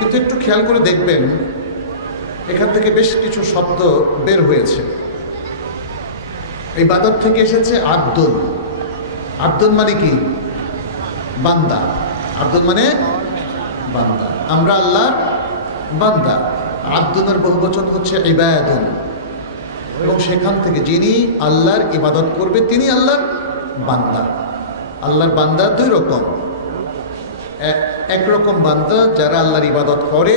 কিন্তু একটু খেয়াল করে দেখবেন এখান থেকে বেশ কিছু শব্দ বের হয়েছে। ইবাদত থেকে এসেছে আব্দুল। আব্দুল মানে কি? বান্দা। আব্দুল মানে বান্দা, আমরা আল্লাহর বান্দা। আব্দুলের বহুবচন হচ্ছে ইবাদুন, এবং সেখান থেকে যিনি আল্লাহর ইবাদত করবে তিনি আল্লাহর বান্দা। আল্লাহর বান্দা দুই রকম, একরকম বান্দা যারা আল্লাহর ইবাদত করে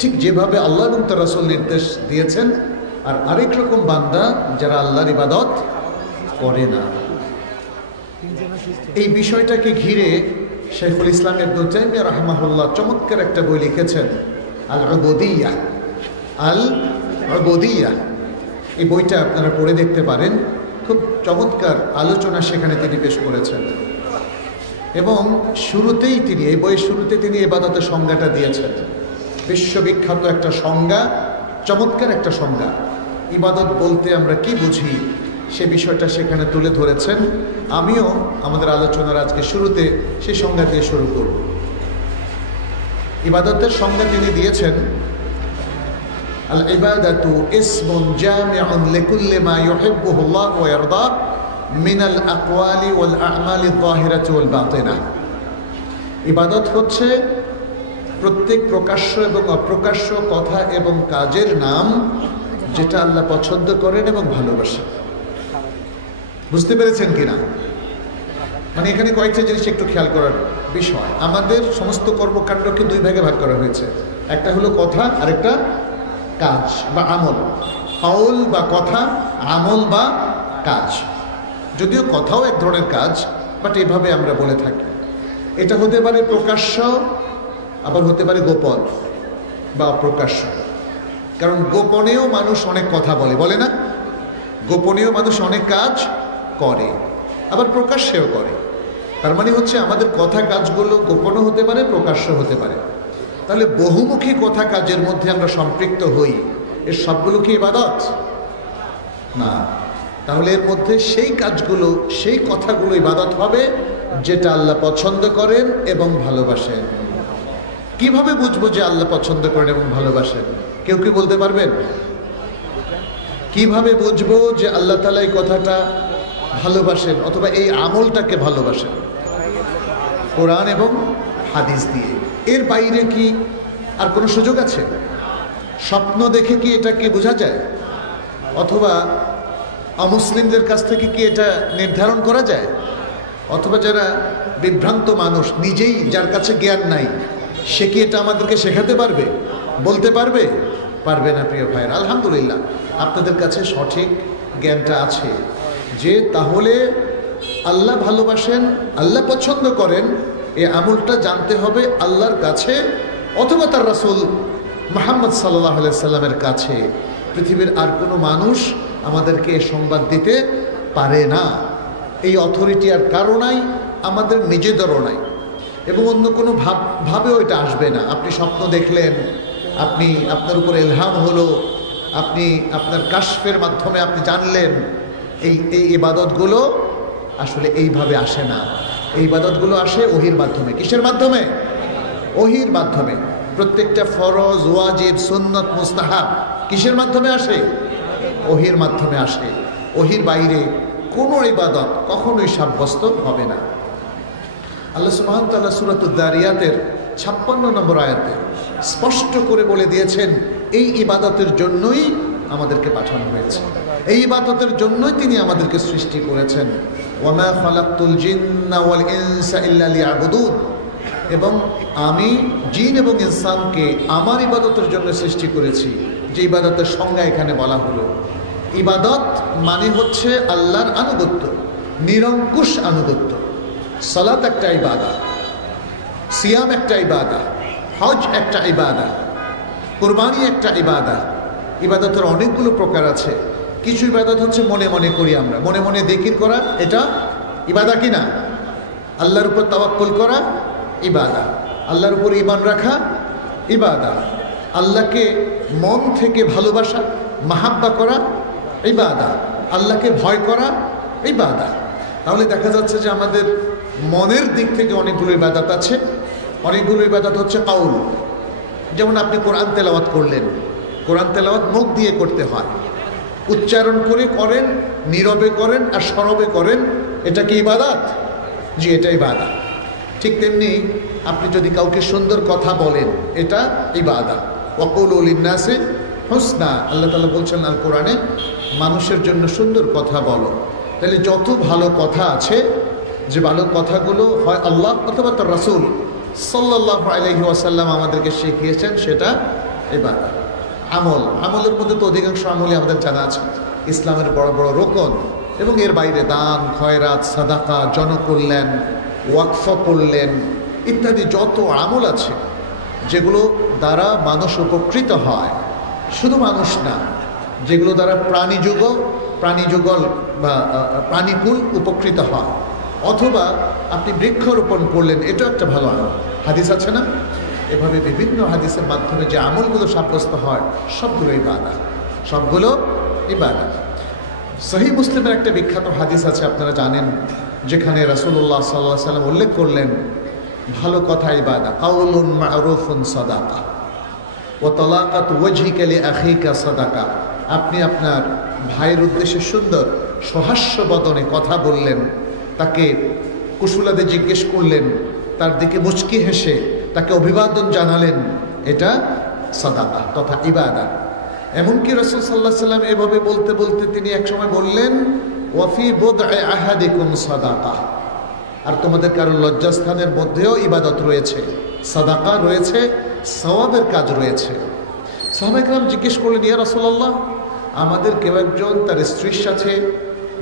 ঠিক যেভাবে আল্লাহ এবং তার রাসূল নির্দেশ দিয়েছেন, আর আরেক রকম বান্দা যারা আল্লাহর ইবাদত করে না। এই বিষয়টাকে ঘিরে শাইখুল ইসলাম ইবনে তাইমিয়া রাহিমাহুল্লাহ চমৎকার একটা বই লিখেছেন, আল উবুদিয়্যাহ। আল উবুদিয়্যাহ এই বইটা আপনারা পড়ে দেখতে পারেন, খুব চমৎকার আলোচনা সেখানে তিনি পেশ করেছেন। এবং শুরুতেই তিনি, এই বইয়ের শুরুতে তিনি ইবাদতের সংজ্ঞাটা দিয়েছেন, বিশ্ববিখ্যাত একটা সংজ্ঞা, চমৎকার একটা সংজ্ঞা। ইবাদত বলতে আমরা কি বুঝি সে বিষয়টা সেখানে তুলে ধরেছেন। আমিও আমাদের আলোচনার আজকে শুরুতে সেই সংজ্ঞা দিয়ে শুরু করব। ইবাদতের সংজ্ঞা তিনি দিয়েছেন, আল ইবাদাতু ইসমুন জামিউন লিকুল্লি মা ইউহিব্বুহুল্লাহ ওয়া ইয়ারদা মিনাল আকওয়ালি ওয়াল আ'মালি যাহিরাতি ওয়াল বাতিনা। ইবাদত হচ্ছে প্রত্যেক প্রকাশ্য এবং অপ্রকাশ্য কথা এবং কাজের নাম যেটা আল্লাহ পছন্দ করেন এবং ভালোবাসেন। বুঝতে পেরেছেন কিনা? মানে এখানে কয়েকটা জিনিস একটু খেয়াল করার বিষয়। আমাদের সমস্ত কর্মকাণ্ডকে দুই ভাগে ভাগ করা হয়েছে, একটা হলো কথা আর একটা কাজ বা আমল। কাউল বা কথা, আমল বা কাজ। যদিও কথাও এক ধরনের কাজ, বাট এভাবে আমরা বলে থাকি। এটা হতে পারে প্রকাশ্য, আবার হতে পারে গোপন বা অপ্রকাশ্য। কারণ গোপনেও মানুষ অনেক কথা বলে, বলে না? গোপনেও মানুষ অনেক কাজ করে, আবার প্রকাশ্যেও করে। তার মানে হচ্ছে আমাদের কথা কাজগুলো গোপনও হতে পারে, প্রকাশ্য হতে পারে। তাহলে বহুমুখী কথা কাজের মধ্যে আমরা সম্পৃক্ত হই, এর সবগুলো কি ইবাদত? না। তাহলে এর মধ্যে সেই কাজগুলো, সেই কথাগুলো ইবাদত হবে যেটা আল্লাহ পছন্দ করেন এবং ভালোবাসেন। কিভাবে বুঝবো যে আল্লাহ পছন্দ করেন এবং ভালোবাসেন? কেউ কি বলতে পারবেন? কিভাবে বুঝবো যে আল্লাহ তাআলা এই কথাটা ভালোবাসেন অথবা এই আমলটাকে ভালোবাসেন? কোরআন এবং হাদিস দিয়ে। এর বাইরে কি আর কোনো সুযোগ আছে? স্বপ্ন দেখে কি এটাকে বোঝা যায়? অথবা অমুসলিমদের কাছ থেকে কি এটা নির্ধারণ করা যায়? অথবা যারা বিভ্রান্ত মানুষ, নিজেই যার কাছে জ্ঞান নাই, সে কি এটা আমাদেরকে শেখাতে পারবে, বলতে পারবে? পারবে না। প্রিয় ভাইয়ের, আলহামদুলিল্লাহ আপনাদের কাছে সঠিক জ্ঞানটা আছে যে তাহলে আল্লাহ ভালোবাসেন, আল্লাহ পছন্দ করেন, এই আমলটা জানতে হবে আল্লাহর কাছে অথবা তার রাসূল মুহাম্মদ সাল্লাল্লাহু আলাইহি সাল্লামের কাছে। পৃথিবীর আর কোনো মানুষ আমাদেরকে এই সংবাদ দিতে পারে না। এই অথরিটি আর কারো নাই, আমাদের নিজেদেরও নাই, এবং অন্য কোনো ভাবেও এটা আসবে না। আপনি স্বপ্ন দেখলেন, আপনি আপনার উপর ইলহাম হলো, আপনি আপনার কাশফের মাধ্যমে আপনি জানলেন, এই ইবাদতগুলো আসলে এইভাবে আসে না। এই ইবাদতগুলো আসে ওহির মাধ্যমে। কিসের মাধ্যমে? ওহির মাধ্যমে। প্রত্যেকটা ফরজ, ওয়াজিব, সুন্নত, মুস্তাহাব কিসের মাধ্যমে আসে? ওহির মাধ্যমে আসে। ওহির বাইরে কোনো ইবাদত কখনোই সাব্যস্ত হবে না। আল্লাহ সুবহানাহু ওয়া তাআলা সূরাতুদ দারিয়াতের 56 নম্বর আয়াতে স্পষ্ট করে বলে দিয়েছেন, এই ইবাদতের জন্যই আমাদেরকে পাঠানো হয়েছে, এই ইবাদতের জন্যই তিনি আমাদেরকে সৃষ্টি করেছেন। ওয়ামা খালাকতুল জিন্না ওয়াল ইনসা ইল্লা লিয়াবুদুন, এবং আমি জিন এবং ইনসানকে আমার ইবাদতের জন্য সৃষ্টি করেছি। যে ইবাদতের সংজ্ঞা এখানে বলা হলো, ইবাদত মানে হচ্ছে আল্লাহর আনুগত্য, নিরঙ্কুশ আনুগত্য। সালাত একটা ইবাদত, সিয়াম একটা ইবাদত, হজ একটা ইবাদত, কুরবানি একটা ইবাদত। ইবাদতের অনেকগুলো প্রকার আছে। কিছু ইবাদত হচ্ছে মনে মনে করি আমরা, মনে মনে জিকির করা, এটা ইবাদত কি না? আল্লাহর উপর তাওয়াক্কুল করা ইবাদত, আল্লাহর উপর ঈমান রাখা ইবাদত, আল্লাহকে মন থেকে ভালোবাসা, মাহাব্বা করা ইবাদত, আল্লাহকে ভয় করা ইবাদত। তাহলে দেখা যাচ্ছে যে আমাদের মনের দিক থেকে অনেকগুলো ইবাদত আছে। অনেকগুলো ইবাদত হচ্ছে কাউল, যেমন আপনি কোরআন তেলাওয়াত করলেন, কোরআন তেলাওয়াত মুখ দিয়ে করতে হয়, উচ্চারণ করে করেন, নীরবে করেন আর সরবে করেন, এটা কি ইবাদত? জি, এটা ইবাদত। ঠিক তেমনি আপনি যদি কাউকে সুন্দর কথা বলেন, এটা ইবাদত। ওয়াকুলু লিন্নাসি হুসনা, আল্লাহ তাআলা বলছেন আল কোরআনে, মানুষের জন্য সুন্দর কথা বলো। তাহলে যত ভালো কথা আছে, যে ভালো কথাগুলো হয় আল্লাহ অথবা তার রাসূল সাল্লাল্লাহু আলাইহি ওয়াসাল্লাম আমাদেরকে শিখিয়েছেন, সেটা ইবাদত। আমলের মধ্যে তো অধিকাংশ আমলই আমাদের জানা আছে, ইসলামের বড় বড় রোকন, এবং এর বাইরে দান, খয়রাত, সাদাকা, জনকল্যাণ, ওয়াকফ করলেন ইত্যাদি যত আমল আছে, যেগুলো দ্বারা মানুষ উপকৃত হয়। শুধু মানুষ না, যেগুলো দ্বারা প্রাণীযুগল বা প্রাণীকুল উপকৃত হয়, অথবা আপনি বৃক্ষরোপণ করলেন, এটা একটা ভালো আমল। হাদিস আছে না? এভাবে বিভিন্ন হাদিসের মাধ্যমে যে আমলগুলো সাব্যস্ত হয়, সবগুলো ইবাদত, সবগুলো ইবাদত। সহিহ মুসলিমের একটা বিখ্যাত হাদিস আছে, আপনারা জানেন, যেখানে রাসূলুল্লাহ সাল্লাল্লাহু আলাইহি ওয়াসাল্লাম উল্লেখ করলেন, ভালো কথা ইবাদত। কাউলুন মা'রুফুন সাদাকা ওয়া তালাকাতু ওয়াজহিকা লিআখিকা সাদাকা। আপনি আপনার ভাইয়ের উদ্দেশ্যে সুন্দর সহাস্য বদনে কথা বললেন, তাকে কুশলাদে জিজ্ঞেস করলেন, তার দিকে মুচকি হেসে তাকে অভিবাদন জানালেন, এটা সাদাকা তথা ইবাদত। এমনকি রাসূল সাল্লাল্লাহু আলাইহি ওয়াসাল্লাম এভাবে বলতে বলতে তিনি একসময় বললেন, ওয়াফি বুদ'i আহাদিকুম সাদাকা, আর তোমাদের কারো লজ্জাস্থানের মধ্যেও ইবাদত রয়েছে, সাদাকা রয়েছে, সওয়াবের কাজ রয়েছে। সাহাবায়ে কেরাম জিজ্ঞেস করলেন, ইয়া রাসূলুল্লাহ, আমাদের কেউ একজন তার স্ত্রীর সাথে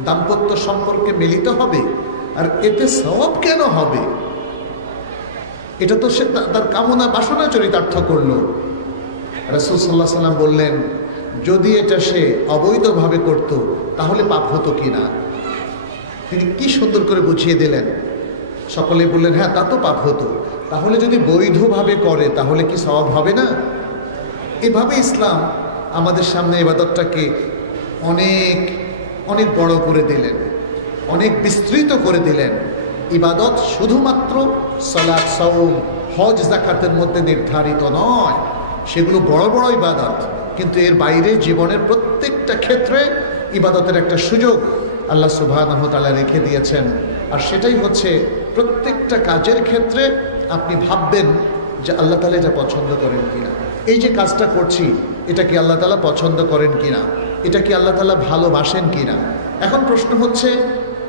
দাম্পত্য সম্পর্কে মিলিত হবে, আর এতে সওয়াব কেন হবে? এটা তো সে তার কামনা বাসনা চরিতার্থ করলো। রাসূল সাল্লাল্লাহু আলাইহি ওয়াসাল্লাম বললেন, যদি এটা সে অবৈধভাবে করত তাহলে পাপ হতো কিনা? তিনি কি সুন্দর করে বুঝিয়ে দিলেন। সকলেই বললেন, হ্যাঁ, তা তো পাপ হতো। তাহলে যদি বৈধভাবে করে তাহলে কি সওয়াব হবে না? এভাবে ইসলাম আমাদের সামনে ইবাদতটাকে অনেক অনেক বড় করে দিলেন, অনেক বিস্তৃত করে দিলেন। ইবাদত শুধুমাত্র সালাত, সাওম, হজ, যাকাতের মধ্যে নির্ধারিত নয়, সেগুলো বড় বড় ইবাদত, কিন্তু এর বাইরে জীবনের প্রত্যেকটা ক্ষেত্রে ইবাদতের একটা সুযোগ আল্লাহ সুবহানাহু ওয়া তাআলা রেখে দিয়েছেন। আর সেটাই হচ্ছে প্রত্যেকটা কাজের ক্ষেত্রে আপনি ভাববেন যে আল্লাহ তাআলা এটা পছন্দ করেন কিনা, এই যে কাজটা করছি এটা কি আল্লাহ তাআলা পছন্দ করেন কিনা, এটা কি আল্লাহ তাআলা ভালোবাসেন কিনা। এখন প্রশ্ন হচ্ছে,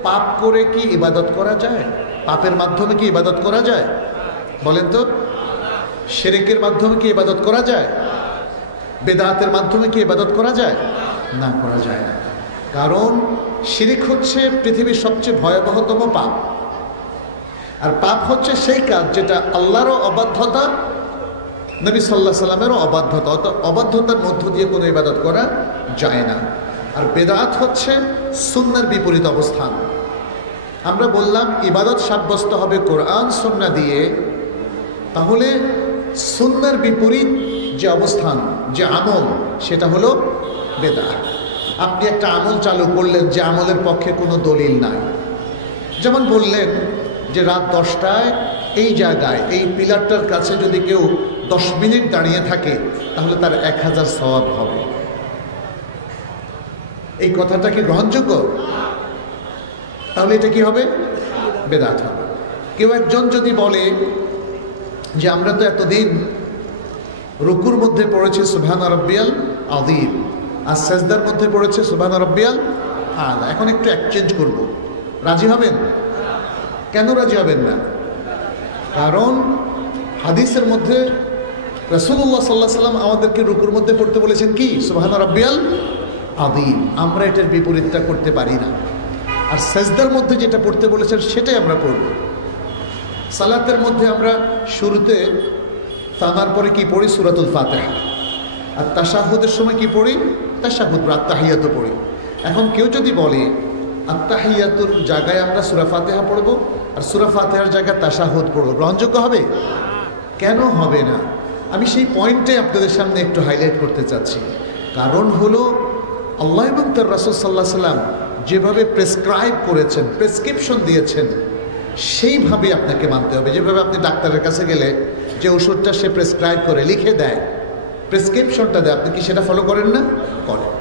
পাপ করে কি ইবাদত করা যায়? পাপের মাধ্যমে কি ইবাদত করা যায়? বলেন তো। শিরকের মাধ্যমে কি ইবাদত করা যায়? বেদাতের মাধ্যমে কি ইবাদত করা যায়? না, করা যায় না। কারণ শিরক হচ্ছে পৃথিবীর সবচেয়ে ভয়াবহতম পাপ। আর পাপ হচ্ছে সেই কাজ যেটা আল্লাহরও অবাধ্যতা, নবী সাল্লাল্লাহু আলাইহি সাল্লামেরও অবাধ্যতা, অবাধ্যতার মধ্য দিয়ে কোনো ইবাদত করা যায় না। আর বেদাত হচ্ছে সুন্নাহর বিপরীত অবস্থান। আমরা বললাম ইবাদত সাব্যস্ত হবে কোরআন সুন্নাহ দিয়ে, তাহলে সুন্নাহর বিপরীত যে অবস্থান, যে আমল, সেটা হলো বেদাত। আপনি একটা আমল চালু করলেন যে আমলের পক্ষে কোনো দলিল নাই। যেমন বললেন যে রাত 10টায় এই জায়গায় এই পিলারটার কাছে যদি কেউ 10 মিনিট দাঁড়িয়ে থাকে তাহলে তার 1000 সওয়াব হবে। এই কথাটা কি গ্রহণযোগ্য? তাহলে এটা কি হবে? বেদাত হবে। কেউ একজন যদি বলে যে আমরা তো এতদিন রুকুর মধ্যে পড়েছি সুবহান রাব্বিয়াল আযীম, আর সাজদার মধ্যে পড়েছে সুবহান রাব্বিয়াল আলা, এখন একটু এক্সচেঞ্জ করব, রাজি হবেন? কেন রাজি হবেন না? কারণ হাদিসের মধ্যে রাসূলুল্লাহ সাল্লাল্লাহু আলাইহি ওয়াসাল্লাম আমাদেরকে রুকুর মধ্যে পড়তে বলেছেন কি? সুবহান রাব্বিয়াল আযীম। আমরা এটার বিপরীতটা করতে পারি না। আর সাজদার মধ্যে যেটা পড়তে বলেছেন সেটাই আমরা পড়ব। সালাতের মধ্যে আমরা শুরুতে তানার পরে কি পড়ি? সূরাতুল ফাতিহা। আর তাশাহুদের সময় কি পড়ি? তাশাহুদ বা আত্তাহিয়াতু পড়ি। এখন কেউ যদি বলে আত্তাহিয়াতুর জায়গায় আমরা সূরা ফাতিহা পড়ব আর সূরা ফাতিহার জায়গায় তাশাহুদ পড়ব, গ্রহণযোগ্য হবে? কেন হবে না? আমি সেই পয়েন্টে আপনাদের সামনে একটু হাইলাইট করতে চাচ্ছি। কারণ হলো আল্লাহ এবং তার রাসূল সাল্লাল্লাহু আলাইহি ওয়াসাল্লাম যেভাবে প্রেসক্রাইব করেছেন, প্রেসক্রিপশন দিয়েছেন, সেইভাবে আপনাকে মানতে হবে। যেভাবে আপনি ডাক্তারের কাছে গেলে যে ওষুধটা সে প্রেসক্রাইব করে, লিখে দেয়, প্রেসক্রিপশনটা দেয়, আপনি কি সেটা ফলো করেন না? করেন।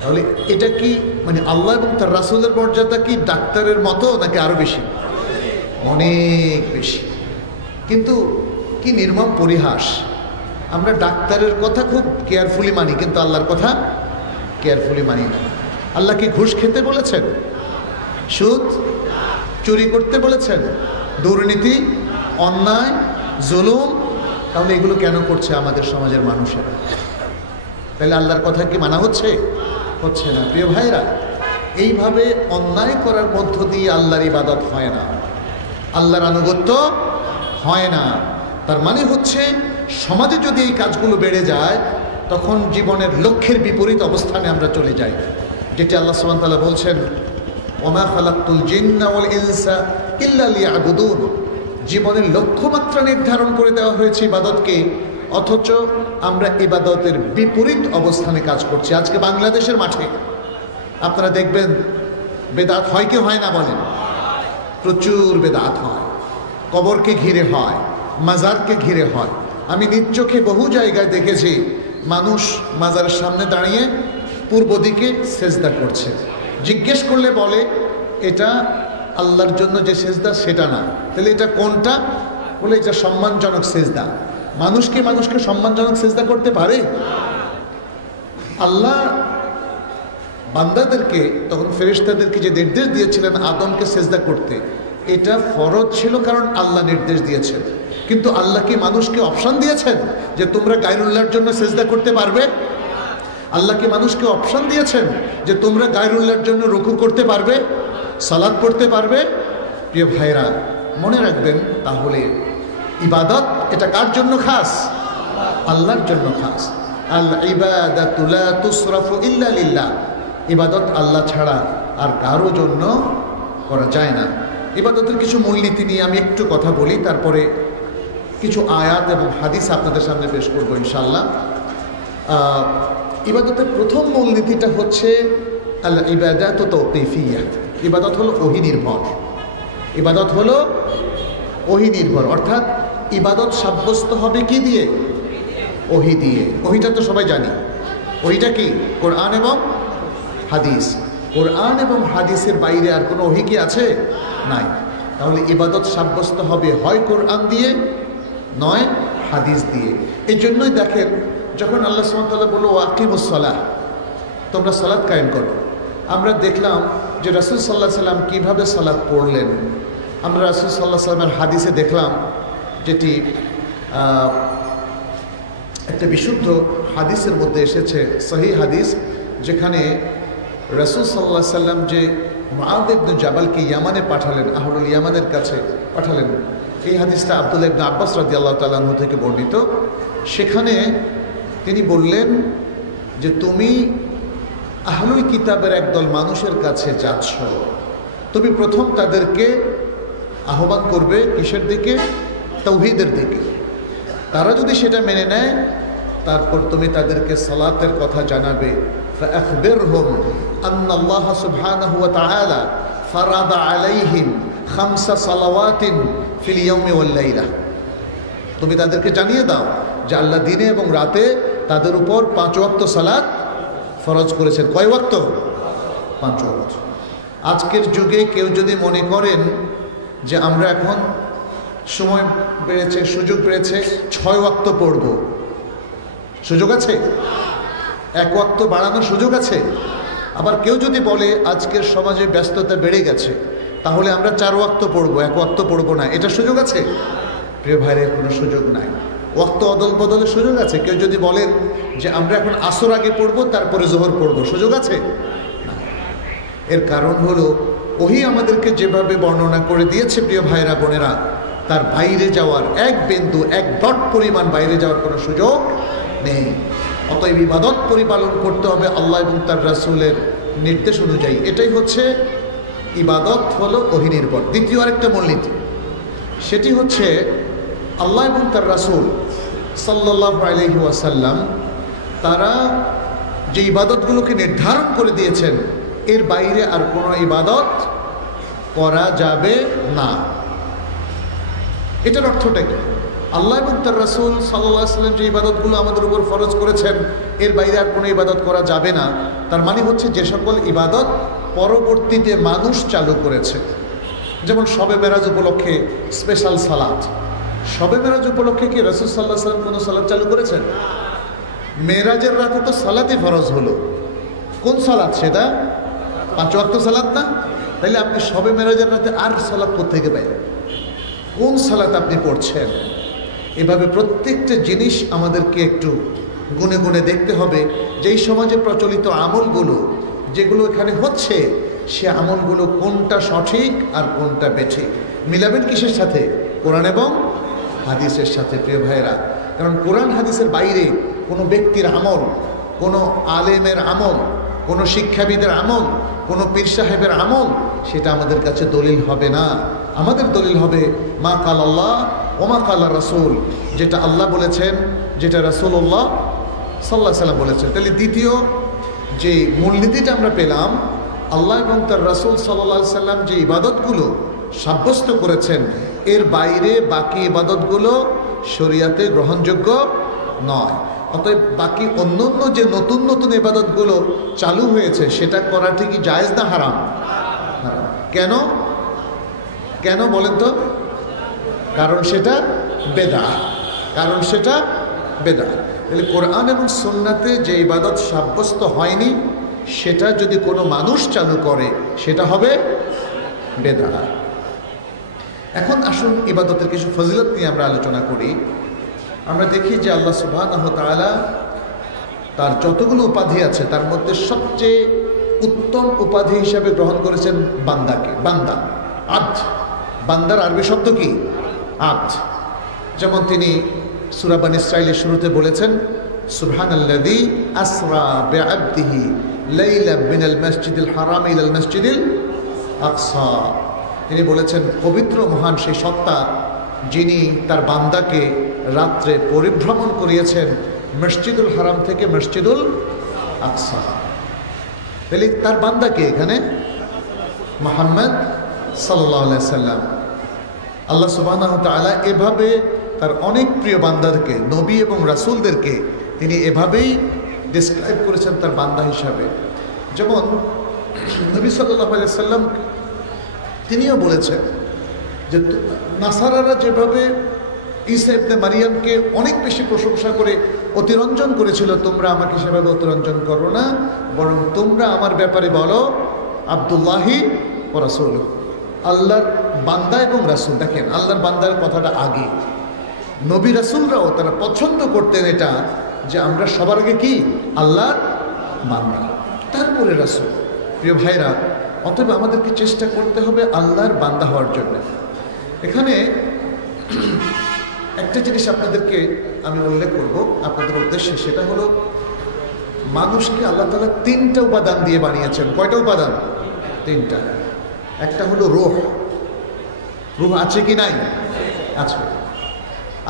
তাহলে এটা কি মানে আল্লাহ এবং তার রাসূলের মর্যাদা কি ডাক্তারের মতো নাকি আরো বেশি? অনেক বেশি। কিন্তু কি নির্মম পরিহাস, আমরা ডাক্তারের কথা খুব কেয়ারফুলি মানি, কিন্তু আল্লাহর কথা কেয়ারফুলি মানি না। আল্লাহ কি ঘুষ খেতে বলেছেন? সুদ চুরি করতে বলেছেন? দুর্নীতি, অন্যায়, জুলুম? তাহলে এগুলো কেন করছে আমাদের সমাজের মানুষেরা? তাহলে আল্লাহর কথা কি মানা হচ্ছে? হচ্ছে না। প্রিয় ভাইরা, এইভাবে অন্যায় করার মধ্য দিয়ে আল্লাহর ইবাদত হয় না, আল্লাহর আনুগত্য হয় না। তার মানে হচ্ছে সমাজে যদি এই কাজগুলো বেড়ে যায় তখন জীবনের লক্ষ্যের বিপরীত অবস্থানে আমরা চলে যাই, যেটি আল্লাহ সুবহানাহু ওয়া তাআলা বলছেন, ওমা খালাকতুল জিন্না ওয়াল ইনসা ইল্লা লিয়াবুদুন। জীবনের লক্ষ্যমাত্রা নির্ধারণ করে দেওয়া হয়েছে ইবাদতকে, অথচ আমরা ইবাদতের বিপরীত অবস্থানে কাজ করছি। আজকে বাংলাদেশের মাঠে আপনারা দেখবেন বেদাত হয় কি হয় না বলেন? প্রচুর বেদাত হয়, কবরকে ঘিরে হয়, মাজারকে ঘিরে হয়। আমি নিজ চোখে বহু জায়গায় দেখেছি মানুষ মাজারের সামনে দাঁড়িয়ে পূর্ব দিকে সেজদা করছে। জিজ্ঞেস করলে বলে এটা আল্লাহর জন্য যে সেজদা সেটা না। তাহলে এটা কোনটা? বলে এটা সম্মানজনক সেজদা। মানুষকে সম্মানজনক সেজদা করতে পারে? আল্লাহ বান্দাদেরকে তখন ফেরেশতাদেরকে যে নির্দেশ দিয়েছিলেন আদমকে সেজদা করতে, এটা ফরজ ছিল কারণ আল্লাহ নির্দেশ দিয়েছেন। কিন্তু আল্লাহ কি মানুষকে অপশন দিয়েছেন যে তোমরা গায়রুল্লাহর জন্য সেজদা করতে পারবে? আল্লাহ কি মানুষকে অপশন দিয়েছেন যে তোমরা গায়রুল্লাহর জন্য রুকু করতে পারবে, সালাত পড়তে পারবে? প্রিয় ভাইরা, মনে রাখবেন তাহলে ইবাদত এটা কার জন্য খাস? আল্লাহর জন্য খাস। আল ইবাদাতু লা তুসরাফু ইল্লা লিল্লাহ। ইবাদত আল্লাহ ছাড়া আর কারো জন্য করা যায় না। ইবাদতের কিছু মূলনীতি নিয়ে আমি একটু কথা বলি, তারপরে কিছু আয়াত এবং হাদিস আপনাদের সামনে পেশ করবো ইনশাআল্লাহ। ইবাদতের প্রথম মূলনীতিটা হচ্ছে আল ইবাদাতু তাওকিফিয়া। ইবাদত হলো ওহী নির্ভর। ইবাদত হলো ওহী নির্ভর, অর্থাৎ ইবাদত সাব্যস্ত হবে কি দিয়ে? ওহী দিয়ে। ওহীটা তো সবাই জানি। ওহীটা কি? কোরআন এবং হাদিস। কোরআন এবং হাদিসের বাইরে আর কোনো ওহী কি আছে? নাই। তাহলে ইবাদত সাব্যস্ত হবে হয় কোরআন দিয়ে, নয় হাদিস দিয়ে। এই জন্যই দেখেন যখন আল্লাহ সুবহানাহু ওয়া তাআলা বলল ওয়াকিমুস সালাহ, তোমরা সালাত কায়েম করো, আমরা দেখলাম যে রাসূল সাল্লাল্লাহু আলাইহি সাল্লাম কীভাবে সালাত পড়লেন। আমরা রাসূল সাল্লাল্লাহু আলাইহি সাল্লামের হাদিসে দেখলাম, যেটি একটা বিশুদ্ধ হাদিসের মধ্যে এসেছে, সহিহ হাদিস, যেখানে রাসূল সাল্লাল্লাহু আলাইহি সাল্লাম যে মুআয ইবনে জাবালকে ইয়ামানে পাঠালেন, আহলুল ইয়ামানের কাছে পাঠালেন। এই হাদিসটা আব্দুল্লাহ ইবনে আব্বাস রাদিয়াল্লাহু তাআলা আনহু থেকে বর্ণিত। সেখানে তিনি বললেন যে তুমি আহলুল কিতাবের একদল মানুষের কাছে যাচ্ছ, তুমি প্রথম তাদেরকে আহ্বান করবে কিসের দিকে? তাওহীদের দিকে। তারা যদি সেটা মেনে নেয়, তারপর তুমি তাদেরকে সালাতের কথা জানাবে। فأخبرهم أن الله سبحانه وتعالى فرض عليهم 5 صلوات في اليوم والليلة। তুমি তাদেরকে জানিয়ে দাও যে আল্লাহ দিনে এবং রাতে তাদের উপর 5 ওয়াক্ত সালাত ফরজ করেছেন। কয় ওয়াক্ত? 5 ওয়াক্ত। আজকের যুগে কেউ যদি মনে করেন যে আমরা এখন সময় বেড়েছে, সুযোগ বেড়েছে, 6 ওয়াক্ত পড়ব, সুযোগ আছে? 1 ওয়াক্ত বাড়ানোর সুযোগ আছে? আবার কেউ যদি বলে আজকের সমাজে ব্যস্ততা বেড়ে গেছে, তাহলে আমরা 4 ওয়াক্ত পড়বো, 1 ওয়াক্ত পড়বো না, এটা সুযোগ আছে? প্রিয় ভাইয়ের কোনো সুযোগ নাই। ওয়াক্ত অদল বদলের সুযোগ আছে? কেউ যদি বলেন যে আমরা এখন আসর আগে পড়বো তারপরে জোহর পড়বো, সুযোগ আছে? না। এর কারণ হলো ওহী আমাদেরকে যেভাবে বর্ণনা করে দিয়েছে প্রিয় ভাইরা বোনেরা, তার বাইরে যাওয়ার এক বিন্দু, এক ডট পরিমাণ বাইরে যাওয়ার কোনো সুযোগ নেই। অতএব ইবাদত পরিপালন করতে হবে আল্লাহ এবং তার রাসূলের নির্দেশ অনুযায়ী। এটাই হচ্ছে ইবাদত, হলো ওহী নির্ভর। দ্বিতীয় আরেকটা মূলনীতি, সেটি হচ্ছে আল্লাহ এবং তার রাসূল সাল্লাল্লাহু আলাইহি ওয়াসাল্লাম তারা যে ইবাদতগুলোকে নির্ধারণ করে দিয়েছেন, এর বাইরে আর কোনো ইবাদত করা যাবে না। এটার অর্থটা কি? আল্লাহ এবং তার রাসূল সাল্লাল্লাহু আলাইহি ওয়াসাল্লাম যে ইবাদতগুলো আমাদের উপর ফরজ করেছেন এর বাইরে আর কোনো ইবাদত করা যাবে না, তার মানে হচ্ছে যে সকল ইবাদত পরবর্তীতে মানুষ চালু করেছে, যেমন শবে মেরাজ উপলক্ষে স্পেশাল সালাত। শবে মেরাজ উপলক্ষে কি রাসূল সাল্লাল্লাহু আলাইহি ওয়াসাল্লাম কোনো সালাত চালু করেছেন? মেরাজের রাতে তো সালাতই ফরজ হলো। কোন সালাত সেটা? 5 ওয়াক্ত সালাত না? তাইলে আপনি শবে মেরাজের রাতে আর সালাত কোত্থেকে পাইলেন? কোন সালাত আপনি পড়ছেন? এভাবে প্রত্যেকটা জিনিস আমাদেরকে একটু গুনে গুনে দেখতে হবে যে এই সমাজে প্রচলিত আমলগুলো যেগুলো এখানে হচ্ছে সে আমলগুলো কোনটা সঠিক আর কোনটা বেঠিক। মিলাবেন কিসের সাথে? কোরআন এবং হাদিসের সাথে, প্রিয় ভাইরা। কারণ কোরআন হাদিসের বাইরে কোনো ব্যক্তির আমল, কোনো আলেমের আমল, কোনো শিক্ষাবিদের আমল, কোনো পীর সাহেবের আমল সেটা আমাদের কাছে দলিল হবে না। আমাদের দলিল হবে মা কাল আল্লাহ ও মা কাল রাসূল, যেটা আল্লাহ বলেছেন, যেটা রাসূলুল্লাহ সাল্লাল্লাহু আলাইহি ওয়াসাল্লাম বলেছেন। তাহলে দ্বিতীয় যে মূলনীতিটা আমরা পেলাম, আল্লাহ এবং তার রাসূল সাল্লাল্লাহু আলাইহি ওয়াসাল্লাম যে ইবাদতগুলো সাব্যস্ত করেছেন এর বাইরে বাকি ইবাদতগুলো শরীয়তে গ্রহণযোগ্য নয়। অতএব বাকি অন্যান্য যে নতুন নতুন ইবাদতগুলো চালু হয়েছে সেটা করা ঠিকই জায়েজ না হারাম? হারাম। কেন? কেন বলেন তো? কারণ সেটা বেদাত। কারণ সেটা বেদাত। তাহলে কোরআন এবং সুন্নাতে যে ইবাদত সাব্যস্ত হয়নি সেটা যদি কোনো মানুষ চালু করে সেটা হবে বেদাত। এখন আসুন ইবাদতের কিছু ফজিলত নিয়ে আমরা আলোচনা করি। আমরা দেখি যে আল্লাহ সুবহানাহু ওয়া তাআলা তার যতগুলো উপাধি আছে তার মধ্যে সবচেয়ে উত্তম উপাধি হিসাবে গ্রহণ করেছেন বান্দাকে। বান্দা, আব্দ। বান্দার আরবি শব্দ কি? আব্দ। যেমন তিনি সূরা বনী ইসরাঈলের শুরুতে বলেছেন সুবহানাল্লাযী আসরা বিআবদিহি লাইলা মিনাল মাসজিদিল হারাম ইলাল মাসজিদিল আকসা। তিনি বলেছেন পবিত্র মহান সেই সত্তা যিনি তার বান্দাকে রাত্রে পরিভ্রমণ করিয়েছেন মসজিদুল হারাম থেকে মসজিদুল আকসা। তাহলে তার বান্দাকে এখানে মুহাম্মদ সাল্লাল্লাহু আলাইহি সাল্লাম। আল্লাহ সুবহানাহু ওয়া তাআলা এভাবে তার অনেক প্রিয় বান্দাদেরকে, নবী এবং রাসূলদেরকে তিনি এভাবেই ডেসক্রাইব করেছেন তার বান্দা হিসাবে। যেমন নবী সাল্লাল্লাহু আলাইহি সাল্লাম তিনিও বলেছেন যে নাসারারা যেভাবে ঈসা ইবনে মারিয়ামকে অনেক বেশি প্রশংসা করে অতিরঞ্জন করেছিল, তোমরা আমাকে সেভাবে অতিরঞ্জন করো না, বরং তোমরা আমার ব্যাপারে বলো আব্দুল্লাহি ওয়া রাসূলুহু, আল্লাহর বান্দা এবং রাসূল। দেখেন আল্লাহর বান্দার কথাটা আগে। নবী রাসূলরাও তারা পছন্দ করতেন এটা যে আমরা সবার আগে কি আল্লাহর বান্দা, তারপরে রাসূল। প্রিয় ভাইরা, অতএব আমাদেরকে চেষ্টা করতে হবে আল্লাহর বান্দা হওয়ার জন্য। এখানে একটা জিনিস আপনাদেরকে আমি উল্লেখ করব আপনাদের উদ্দেশ্যে, সেটা হলো মানুষকে আল্লাহ তাআলা 3টা উপাদান দিয়ে বানিয়েছেন। কয়টা উপাদান? 3টা। একটা হলো রূহ। রূহ আছে কি নাই? আছে।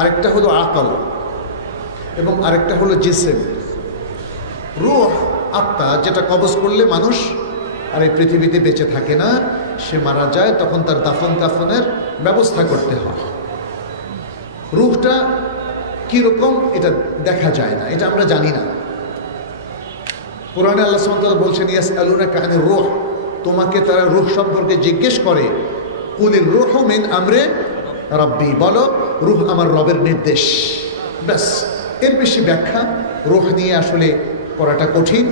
আরেকটা হলো আকল এবং আরেকটা হলো জিসম। রূহ আত্মা, যেটা কবজ করলে মানুষ আর এই পৃথিবীতে বেঁচে থাকে না, সে মারা যায়, তখন তার দাফন কাফনের ব্যবস্থা করতে হয়। রূহটা কীরকম এটা দেখা যায় না, এটা আমরা জানি না। কোরআনে আল্লাহ সুবহানাহু ওয়া তাআলা বলছেন ইয়াসআলুনাকা আনির রূহ, তোমাকে তারা রূহ সম্পর্কে জিজ্ঞেস করে। কুলির রূহু মিন আমরে রাব্বি, বলো রূহ আমার রবের নির্দেশ। ব্যাস, এর বেশি ব্যাখ্যা রূহ নিয়ে আসলে করাটা কঠিন।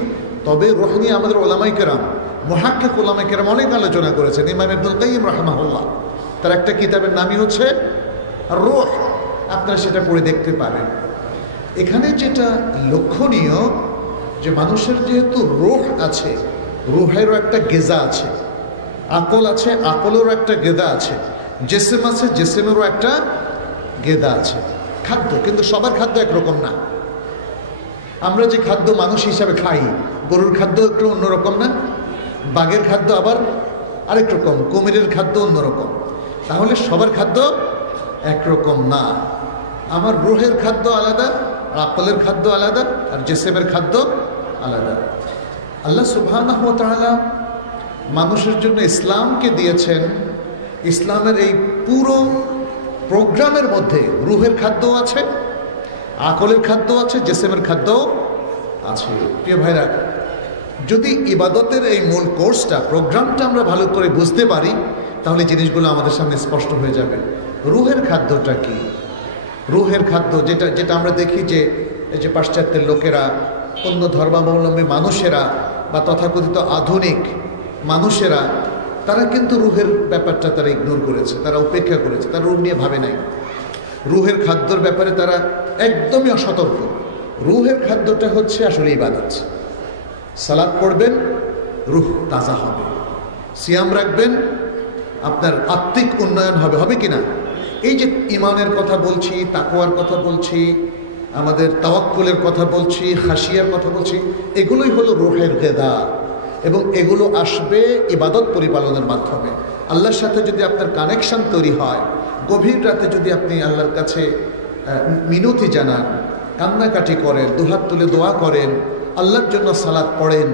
তবে রূহ নিয়ে আমাদের উলামায়ে কেরাম, মুহাক্কিক উলামায়ে কেরাম অনেক আলোচনা করেছেন। ইমাম ইবনুল কাইয়্যিম রাহিমাহুল্লাহ তার একটা কিতাবের নামই হচ্ছে রূহ, আপনারা সেটা পড়ে দেখতে পারেন। এখানে যেটা লক্ষণীয় যে মানুষের যেহেতু রূহ আছে, রূহেরও একটা গেজা আছে, আকল আছে, আকলেরও একটা গেদা আছে, জেসেম আছে, জেসেমেরও একটা গেদা আছে। খাদ্য কিন্তু সবার খাদ্য একরকম না। আমরা যে খাদ্য মানুষ হিসাবে খাই, গরুর খাদ্য একটু অন্যরকম না, বাঘের খাদ্য আবার আরেক রকম, কুমিরের খাদ্য অন্যরকম। তাহলে সবার খাদ্য একরকম না। আমার রূহের খাদ্য আলাদা, আকলের খাদ্য আলাদা, আর জেসেমের খাদ্য আলাদা। আল্লাহ সুবহানাহু ওয়া তাআলা মানুষের জন্য ইসলামকে দিয়েছেন। ইসলামের এই পুরো প্রোগ্রামের মধ্যে রুহের খাদ্য আছে, আকলের খাদ্য আছে, জেসেমের খাদ্য আছে। প্রিয় ভাইরা, যদি ইবাদতের এই মূল কোর্সটা, প্রোগ্রামটা আমরা ভালো করে বুঝতে পারি, তাহলে জিনিসগুলো আমাদের সামনে স্পষ্ট হয়ে যাবে। রুহের খাদ্যটা কি? রুহের খাদ্য যেটা আমরা দেখি যে এই যে পাশ্চাত্যের লোকেরা, অন্য ধর্মাবলম্বী মানুষেরা বা তথাকথিত আধুনিক মানুষেরা, তারা কিন্তু রুহের ব্যাপারটা তারা ইগনোর করেছে, তারা উপেক্ষা করেছে, তারা রুহ নিয়ে ভাবে নাই। রুহের খাদ্যর ব্যাপারে তারা একদমই অসতর্ক। রুহের খাদ্যটা হচ্ছে আসলে ইবাদত। সালাত পড়বেন, রুহ তাজা হবে। সিয়াম রাখবেন, আপনার আত্মিক উন্নয়ন হবে। হবে কিনা? এই যে ইমানের কথা বলছি, তাকওয়ার কথা বলছি, আমাদের তাওয়াক্কুলের কথা বলছি, খাশিয়ার কথা বলছি, এগুলোই হলো রুহের গেদা। এবং এগুলো আসবে ইবাদত পরিপালনের মাধ্যমে। আল্লাহর সাথে যদি আপনার কানেকশন তৈরি হয়, গভীর রাতে যদি আপনি আল্লাহর কাছে মিনতি জানান, কান্নাকাটি করেন, দুহাত তুলে দোয়া করেন, আল্লাহর জন্য সালাত পড়েন,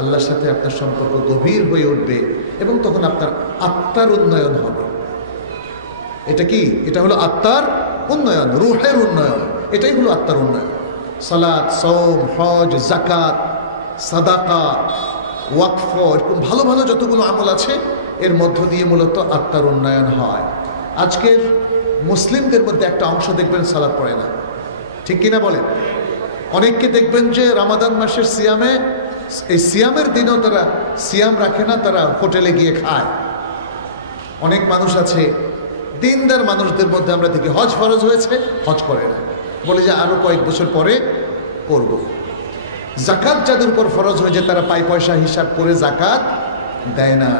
আল্লাহর সাথে আপনার সম্পর্ক গভীর হয়ে উঠবে এবং তখন আপনার আত্মার উন্নয়ন হবে। এটা কি? এটা হলো আত্মার উন্নয়ন, রুহের উন্নয়ন। এটাই হলো আত্মার উন্নয়ন। সালাত, সওম, হজ, যাকাত, সাদাকা, ওয়াকফ, এরকম ভালো ভালো যতগুলো আমল আছে, এর মধ্য দিয়ে মূলত আত্মার উন্নয়ন হয়। আজকের মুসলিমদের মধ্যে একটা অংশ দেখবেন সালাত পড়ে না, ঠিক কিনা বলেন? অনেককে দেখবেন যে রমাদান মাসের সিয়ামে, এই সিয়ামের দিনেও তারা সিয়াম রাখে না, তারা হোটেলে গিয়ে খায়। অনেক মানুষ আছে, দিনদার মানুষদের মধ্যে আমরা দেখি হজ ফরজ হয়েছে, হজ করে না, বলে যে আরো কয়েক বছর পরে করব। জাকাত যাদের উপর ফরজ হয়েছে তারা পয়সা হিসাব করে জাকাত দেয় না।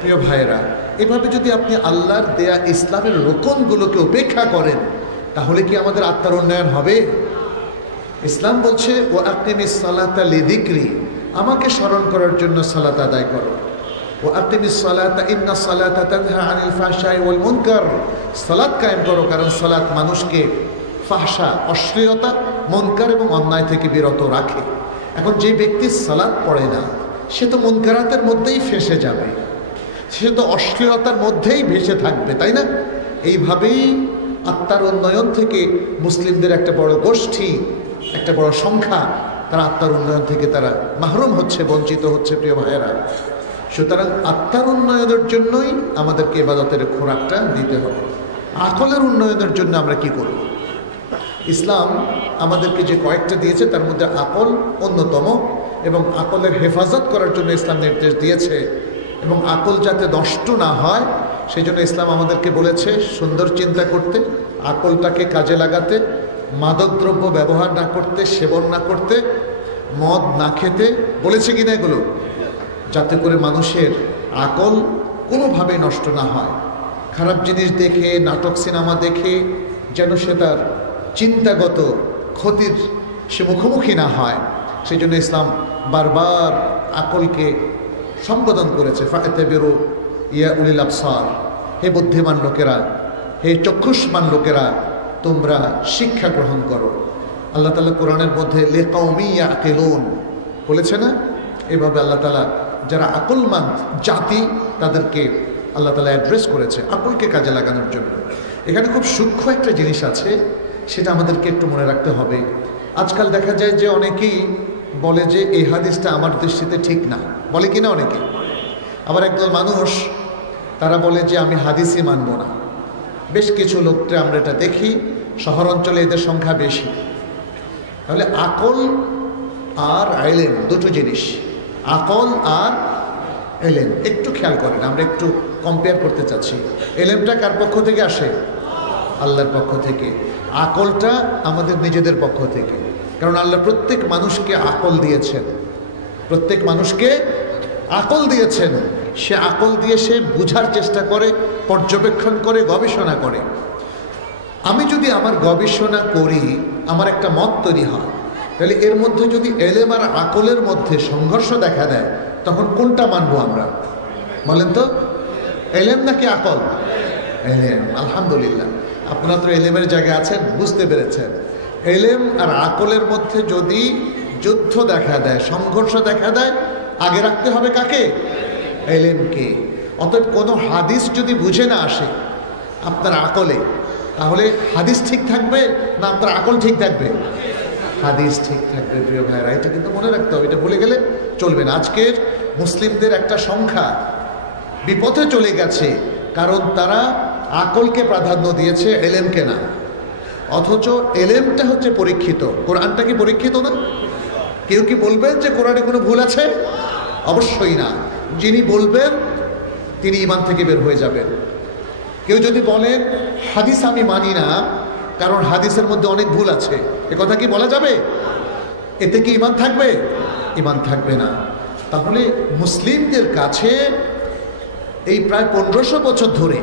প্রিয় ভাইয়েরা, এভাবে যদি আপনি আল্লাহর দেয়া ইসলামের রোকনগুলোকে উপেক্ষা করেন, তাহলে কি আমাদের আত্মার উন্নয়ন হবে? ইসলাম বলছে, ও আকিমিস সালাতা লিযিকরি, আমাকে স্মরণ করার জন্য সালাত আদায় করো। ও আকিমিস সালাতা ইন্নাস সালাতা তানহা আনিল ফাহশাই ওয়াল মুনকার, সালাত কায়েম করো, কারণ সালাত মানুষকে ফাহশা, অশ্লীলতা, মুনকার এবং অন্যায় থেকে বিরত রাখে। এখন যে ব্যক্তি সালাত পড়ে না, সে তো মুনকারাতের মধ্যেই ফেঁসে যাবে, সে তো অশ্লীলতার মধ্যেই ভেসে থাকবে, তাই না? এইভাবেই আত্মার উন্নয়ন থেকে মুসলিমদের একটা বড় গোষ্ঠী, একটা বড় সংখ্যা, তারা আত্মার উন্নয়ন থেকে তারা মাহরুম হচ্ছে, বঞ্চিত হচ্ছে। প্রিয় ভাইয়েরা, সুতরাং আত্মার উন্নয়নের জন্যই আমাদেরকে ইবাদতের খোরাকটা দিতে হবে। আকলের উন্নয়নের জন্য আমরা কি করব? ইসলাম আমাদেরকে যে কয়েকটা দিয়েছে তার মধ্যে আকল অন্যতম, এবং আকলের হেফাজত করার জন্য ইসলাম নির্দেশ দিয়েছে। এবং আকল যাতে নষ্ট না হয় সেই জন্য ইসলাম আমাদেরকে বলেছে সুন্দর চিন্তা করতে, আকলটাকে কাজে লাগাতে, মাদকদ্রব্য ব্যবহার না করতে, সেবন না করতে, মদ না খেতে, বলেছে কিনা এগুলো, যাতে করে মানুষের আকল কোনোভাবেই নষ্ট না হয়। খারাপ জিনিস দেখে, নাটক সিনেমা দেখে যেন সে তার চিন্তাগত ক্ষতির সে মুখোমুখি না হয়, সেই জন্য ইসলাম বারবার আকলকে সম্বোধন করেছে। ফাতাবিরু ইয়া উলিল আবসার, হে বুদ্ধিমান লোকেরা, হে চক্ষুষ্মান লোকেরা, তোমরা শিক্ষা গ্রহণ করো। আল্লাহ তাআলা কোরআনের মধ্যে লিকাউমি ইয়াকিলুন বলেছে না? এভাবে আল্লাহ তাআলা যারা আকলমান জাতি তাদেরকে আল্লাহ তাআলা অ্যাড্রেস করেছে আকলকে কাজে লাগানোর জন্য। এখানে খুব সূক্ষ্ম একটা জিনিস আছে, সেটা আমাদেরকে একটু মনে রাখতে হবে। আজকাল দেখা যায় যে অনেকেই বলে যে এই হাদিসটা আমার দৃষ্টিতে ঠিক না, বলে কিনা অনেকে। আবার একদল মানুষ তারা বলে যে আমি হাদিসই মানব না। বেশ কিছু লোকটা আমরা এটা দেখি, শহর অঞ্চলে এদের সংখ্যা বেশি। তাহলে আকল আর ইলম দুটো জিনিস, আকল আর ইলম একটু খেয়াল করেন, আমরা একটু কম্পেয়ার করতে চাচ্ছি। ইলমটা কার পক্ষ থেকে আসে? আল্লাহর পক্ষ থেকে। আকলটা আমাদের নিজেদের পক্ষ থেকে, কারণ আল্লাহ প্রত্যেক মানুষকে আকল দিয়েছেন, প্রত্যেক মানুষকে আকল দিয়েছেন। সে আকল দিয়ে সে বুঝার চেষ্টা করে, পর্যবেক্ষণ করে, গবেষণা করে। আমি যদি আমার গবেষণা করি, আমার একটা মত তৈরি হয়, তাহলে এর মধ্যে যদি এলেম আর আকলের মধ্যে সংঘর্ষ দেখা দেয়, তখন কোনটা মানবো আমরা? বলেন তো, এলেম নাকি আকল? এলেম। আলহামদুলিল্লাহ, আপনারা তো এলেমের জায়গায় আছেন, বুঝতে পেরেছেন। এলেম আর আকলের মধ্যে যদি যুদ্ধ দেখা দেয়, সংঘর্ষ দেখা দেয়, আগে রাখতে হবে কাকে? এলেমকে। অতএব কোনো হাদিস যদি বুঝে না আসে, আপনার আকলে, তাহলে হাদিস ঠিক থাকবে না আপনার আকল ঠিক থাকবে? হাদিস ঠিক থাকবে। প্রিয় ভাইরা, এটা কিন্তু মনে রাখতে হবে, এটা ভুলে গেলে চলবে না। আজকের মুসলিমদের একটা সংখ্যা বিপথে চলে গেছে, কারণ তারা আকলকে প্রাধান্য দিয়েছে, এলেমকে না। অথচ এলেমটা হচ্ছে পরীক্ষিত, কোরআনটা কি পরীক্ষিত না? কেউ কি বলবেন যে কোরআনে কোনো ভুল আছে? অবশ্যই না। যিনি বলবেন তিনি ঈমান থেকে বের হয়ে যাবেন। কেউ যদি বলেন হাদিস আমি মানি না কারণ হাদিসের মধ্যে অনেক ভুল আছে, এ কথা কি বলা যাবে? এতে কি ঈমান থাকবে? ঈমান থাকবে না। তাহলে মুসলিমদের কাছে এই প্রায় 1500 বছর ধরে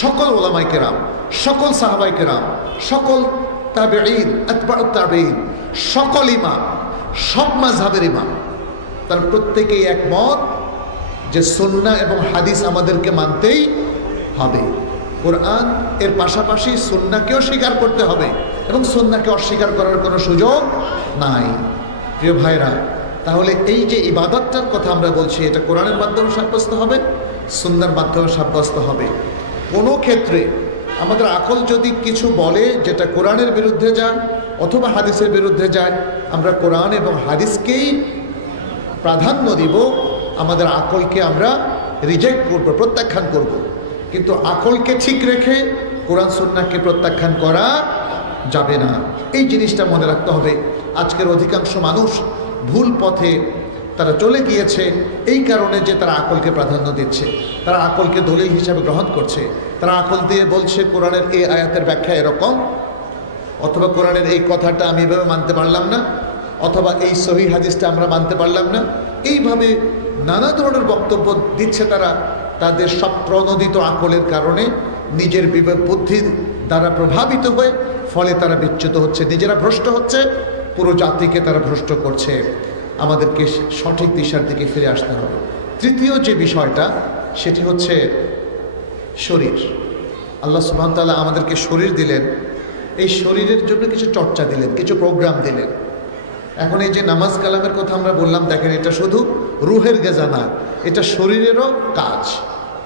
সকল ওলামায়ে কেরাম, সকল সাহাবায়ে কেরাম, সকল তাবেঈন, আতবাউত তাবেঈন, সকল ইমাম, সব মাযহাবের ইমাম, তার প্রত্যেকেই একমত যে সুন্নাহ এবং হাদিস আমাদেরকে মানতেই হবে। কোরআন এর পাশাপাশি সুন্নাহকেও স্বীকার করতে হবে এবং সুন্নাহকে অস্বীকার করার কোনো সুযোগ নাই। প্রিয় ভাইরা, তাহলে এই যে ইবাদতটার কথা আমরা বলছি, এটা কোরআনের মাধ্যমে সাব্যস্ত হবে, সুন্নাহর মাধ্যমে সাব্যস্ত হবে। কোনো ক্ষেত্রে আমাদের আকল যদি কিছু বলে যেটা কোরআনের বিরুদ্ধে যায় অথবা হাদিসের বিরুদ্ধে যায়, আমরা কোরআন এবং হাদিসকেই প্রাধান্য দিব, আমাদের আকলকে আমরা রিজেক্ট করব, প্রত্যাখ্যান করব। কিন্তু আকলকে ঠিক রেখে কোরআন সুন্নাহকে প্রত্যাখ্যান করা যাবে না। এই জিনিসটা মনে রাখতে হবে। আজকের অধিকাংশ মানুষ ভুল পথে তারা চলে গিয়েছে এই কারণে যে তারা আকলকে প্রাধান্য দিচ্ছে, তারা আকলকে দলিল হিসাবে গ্রহণ করছে। তারা আকল দিয়ে বলছে কোরআনের এই আয়াতের ব্যাখ্যা এরকম, অথবা কোরআনের এই কথাটা আমি এভাবে মানতে পারলাম না, অথবা এই সহিহ হাদিসটা আমরা মানতে পারলাম না। এইভাবে নানা ধরনের বক্তব্য দিচ্ছে তারা তাদের সব প্রণোদিত আকলের কারণে, নিজের বিবেক বুদ্ধির দ্বারা প্রভাবিত হয়ে, ফলে তারা বিচ্যুত হচ্ছে, নিজেরা ভ্রষ্ট হচ্ছে, পুরো জাতিকে তারা ভ্রষ্ট করছে। আমাদেরকে সঠিক দিশার দিকে ফিরে আসতে হবে। তৃতীয় যে বিষয়টা, সেটি হচ্ছে শরীর। আল্লাহ সুবহানাহু ওয়া তাআলা আমাদেরকে শরীর দিলেন, এই শরীরের জন্য কিছু চর্চা দিলেন, কিছু প্রোগ্রাম দিলেন। এখন এই যে নামাজ কালামের কথা আমরা বললাম, দেখেন এটা শুধু রুহের গেজা না, এটা শরীরেরও কাজ,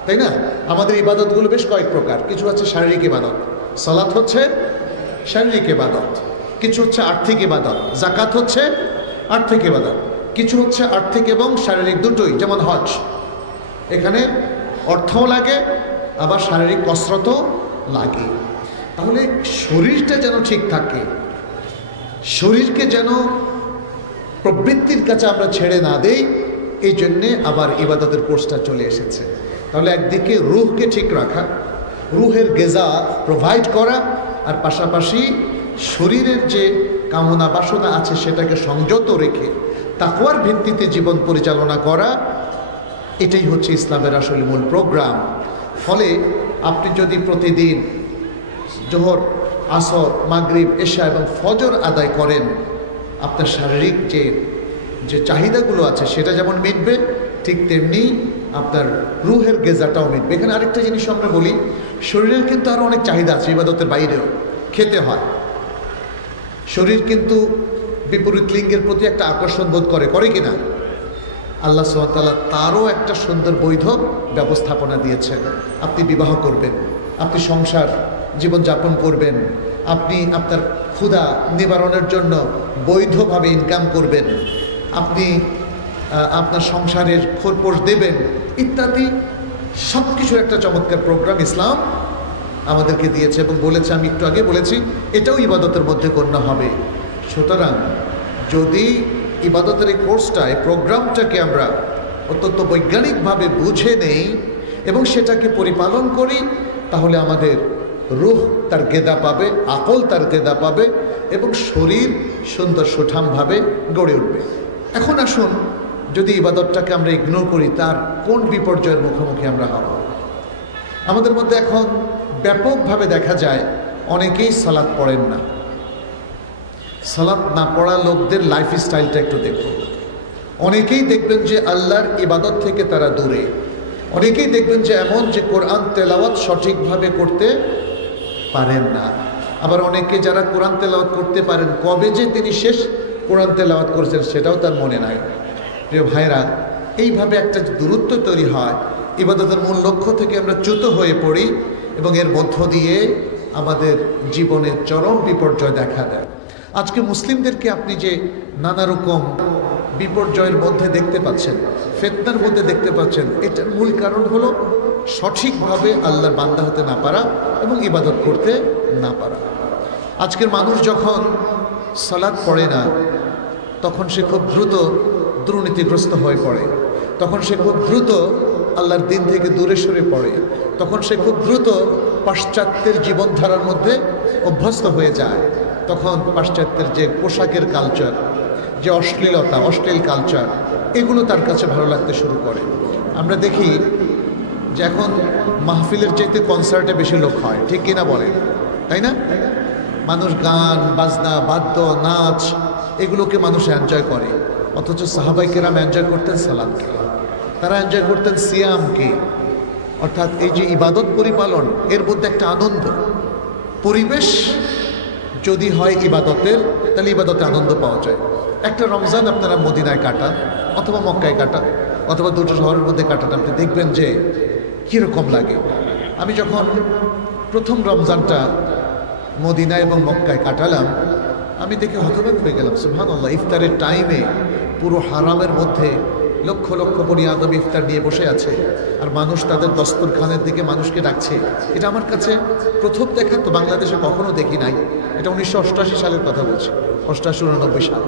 তাই না? আমাদের ইবাদতগুলো বেশ কয়েক প্রকার। কিছু হচ্ছে শারীরিক ইবাদত, সালাত হচ্ছে শারীরিক ইবাদত। কিছু হচ্ছে আর্থিক ইবাদত, যাকাত হচ্ছে আর্থিক ইবাদত। কিছু হচ্ছে আর্থিক এবং শারীরিক দুটোই, যেমন হজ, এখানে অর্থও লাগে আবার শারীরিক কসরতও লাগে। তাহলে শরীরটা যেন ঠিক থাকে, শরীরকে যেন প্রবৃত্তির কাছে আমরা ছেড়ে না দেই, এই জন্যে আবার ইবাদতের কোর্সটা চলে এসেছে। তাহলে একদিকে রুহকে ঠিক রাখা, রুহের গেজা প্রোভাইড করা, আর পাশাপাশি শরীরের যে কামনা বাসনা আছে সেটাকে সংযত রেখে তাকওয়ার ভিত্তিতে জীবন পরিচালনা করা, এটাই হচ্ছে ইসলামের আসলে মূল প্রোগ্রাম। ফলে আপনি যদি প্রতিদিন জোহর, আসর, মাগরিব, এশা এবং ফজর আদায় করেন, আপনার শারীরিক যে চাহিদাগুলো আছে সেটা যেমন মিটবে, ঠিক তেমনি আপনার রুহের গেজাটাও মিটবে। এখানে আরেকটা জিনিস আমরা বলি, শরীরের কিন্তু আরও অনেক চাহিদা আছে ইবাদতের বাইরেও, খেতে হয়। শরীর কিন্তু বিপরীত লিঙ্গের প্রতি একটা আকর্ষণ বোধ করে, করে কিনা? আল্লাহ সুবহানাহু ওয়া তাআলা তারও একটা সুন্দর বৈধ ব্যবস্থাপনা দিয়েছেন। আপনি বিবাহ করবেন, আপনি সংসার জীবনযাপন করবেন, আপনি আপনার ক্ষুধা নিবারণের জন্য বৈধভাবে ইনকাম করবেন, আপনি আপনার সংসারের খোরপোশ দেবেন, ইত্যাদি সব কিছুর একটা চমৎকার প্রোগ্রাম ইসলাম আমাদেরকে দিয়েছে এবং বলেছে, আমি একটু আগে বলেছি, এটাও ইবাদতের মধ্যে গণ্য হবে। সুতরাং যদি ইবাদতের এই কোর্সটা, এই প্রোগ্রামটাকে আমরা অত্যন্ত বৈজ্ঞানিকভাবে বুঝে নেই এবং সেটাকে পরিপালন করি, তাহলে আমাদের রূহ তার গেদা পাবে, আকল তার গেদা পাবে এবং শরীর সুন্দর সুঠামভাবে গড়ে উঠবে। এখন আসুন, যদি ইবাদতটাকে আমরা ইগনোর করি, তার কোন বিপর্যয়ের মুখোমুখি আমরা হব? আমাদের মধ্যে এখন ব্যাপকভাবে দেখা যায় অনেকেই সালাত পড়েন না। সালাত না পড়া লোকদের লাইফ স্টাইলটা একটু দেখুন। অনেকেই দেখবেন যে আল্লাহর ইবাদত থেকে তারা দূরে। অনেকেই দেখবেন যে এমন যে কোরআন তেলাওয়াত সঠিকভাবে করতে পারেন না। আবার অনেকে যারা কোরআন তেলাওয়াত করতে পারেন, কবে যে তিনি শেষ কোরআন তেলাওয়াত করেছেন সেটাও তার মনে নাই। প্রিয় ভাইরা, এইভাবে একটা দূরত্ব তৈরি হয়, ইবাদতের মূল লক্ষ্য থেকে আমরা চ্যুত হয়ে পড়ি এবং এর মধ্য দিয়ে আমাদের জীবনের চরম বিপর্যয় দেখা দেয়। আজকে মুসলিমদেরকে আপনি যে নানা রকম বিপর্যয়ের মধ্যে দেখতে পাচ্ছেন, ফিতনার মধ্যে দেখতে পাচ্ছেন, এটার মূল কারণ হলো সঠিকভাবে আল্লাহর বান্দা হতে না পারা এবং ইবাদত করতে না পারা। আজকের মানুষ যখন সালাত পড়ে না, তখন সে খুব দ্রুত দুর্নীতিগ্রস্ত হয়ে পড়ে, তখন সে খুব দ্রুত আল্লাহর দিন থেকে দূরে সরে পড়ে, তখন সে খুব দ্রুত পাশ্চাত্যের জীবনধারার মধ্যে অভ্যস্ত হয়ে যায়। তখন পাশ্চাত্যের যে পোশাকের কালচার, যে অশ্লীলতা, অশ্লীল কালচার, এগুলো তার কাছে ভালো লাগতে শুরু করে। আমরা দেখি যে এখন মাহফিলের চাইতে কনসার্টে বেশি লোক হয়, ঠিক কিনা বলেন, তাই না? মানুষ গান বাজনা, বাদ্য, নাচ, এগুলোকে মানুষ এনজয় করে। অথচ সাহাবাই কেরাম এনজয় করতেন সালাতকে, তারা এনজয় করতেন সিয়ামকে, অর্থাৎ এই যে ইবাদত পরিপালন, এর মধ্যে একটা আনন্দ পরিবেশ যদি হয় ইবাদতের, তাহলে ইবাদতে আনন্দ পাওয়া যায়। একটা রমজান আপনারা মদিনায় কাটান অথবা মক্কায় কাটান অথবা দুটো শহরের মধ্যে কাটান, আপনি দেখবেন যে কীরকম লাগে। আমি যখন প্রথম রমজানটা মদিনা এবং মক্কায় কাটালাম, আমি দেখে হতবাক হয়ে গেলাম। সুবহানাল্লাহ, ইফতারের টাইমে পুরো হারামের মধ্যে লক্ষ লক্ষ বনি আদম ইফতার নিয়ে বসে আছে, আর মানুষ তাদের দস্তরখানের দিকে মানুষকে ডাকছে। এটা আমার কাছে প্রথম দেখা, তো বাংলাদেশে কখনো দেখি নাই। এটা 1988 সালের কথা বলছি, 88-89 সাল,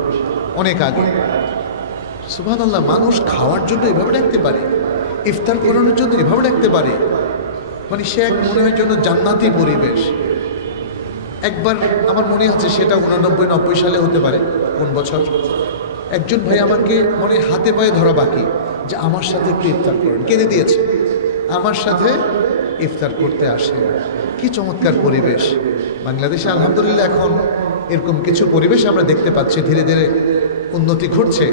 অনেক আগে। সুবহানাল্লাহ, মানুষ খাওয়ার জন্য এভাবে ডাকতে পারে, ইফতার করানোর জন্য এভাবে ডাকতে পারে, মানে সে এক মনে হয় জন্য জান্নাতি পরিবেশ। একবার আমার মনে আছে, সেটা 89-90 সালে হতে পারে, কোন বছর, একজন ভাই আমাকে মনে হাতে পায়ে ধরা বাকি যে আমার সাথে একটু ইফতার করেন, কেঁদে দিয়েছে, আমার সাথে ইফতার করতে আসে। কি চমৎকার পরিবেশ! বাংলাদেশে আলহামদুলিল্লাহ এখন এরকম কিছু পরিবেশ আমরা দেখতে পাচ্ছি, ধীরে ধীরে উন্নতি ঘটছে।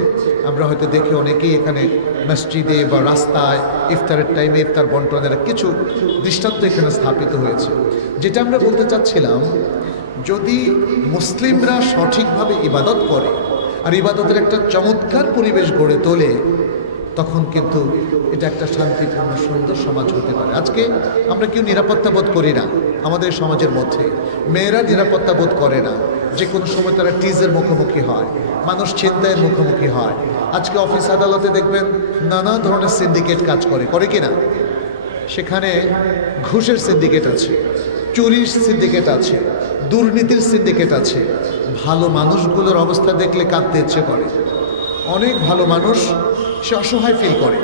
আমরা হয়তো দেখি অনেকেই এখানে মসজিদে বা রাস্তায় ইফতারের টাইমে ইফতার বন্টনের কিছু দৃষ্টান্ত এখানে স্থাপিত হয়েছে। যেটা আমরা বলতে চাচ্ছিলাম, যদি মুসলিমরা সঠিকভাবে ইবাদত করে আর ইবাদতের একটা চমৎকার পরিবেশ গড়ে তোলে, তখন কিন্তু এটা একটা শান্তিপূর্ণ সুন্দর সমাজ হতে পারে। আজকে আমরা কেউ নিরাপত্তা বোধ করি না আমাদের সমাজের মধ্যে, মেয়েরা নিরাপত্তা বোধ করে না, যে কোনো সময় তারা টিজের মুখোমুখি হয়, মানুষ ছিনতাইয়ের মুখোমুখি হয়। আজকে অফিস আদালতে দেখবেন নানা ধরনের সিন্ডিকেট কাজ করে কিনা, সেখানে ঘুষের সিন্ডিকেট আছে, চুরির সিন্ডিকেট আছে, দুর্নীতির সিন্ডিকেট আছে। ভালো মানুষগুলোর অবস্থা দেখলে কাঁদতে ইচ্ছে করে। অনেক ভালো মানুষ সে অসহায় ফিল করে,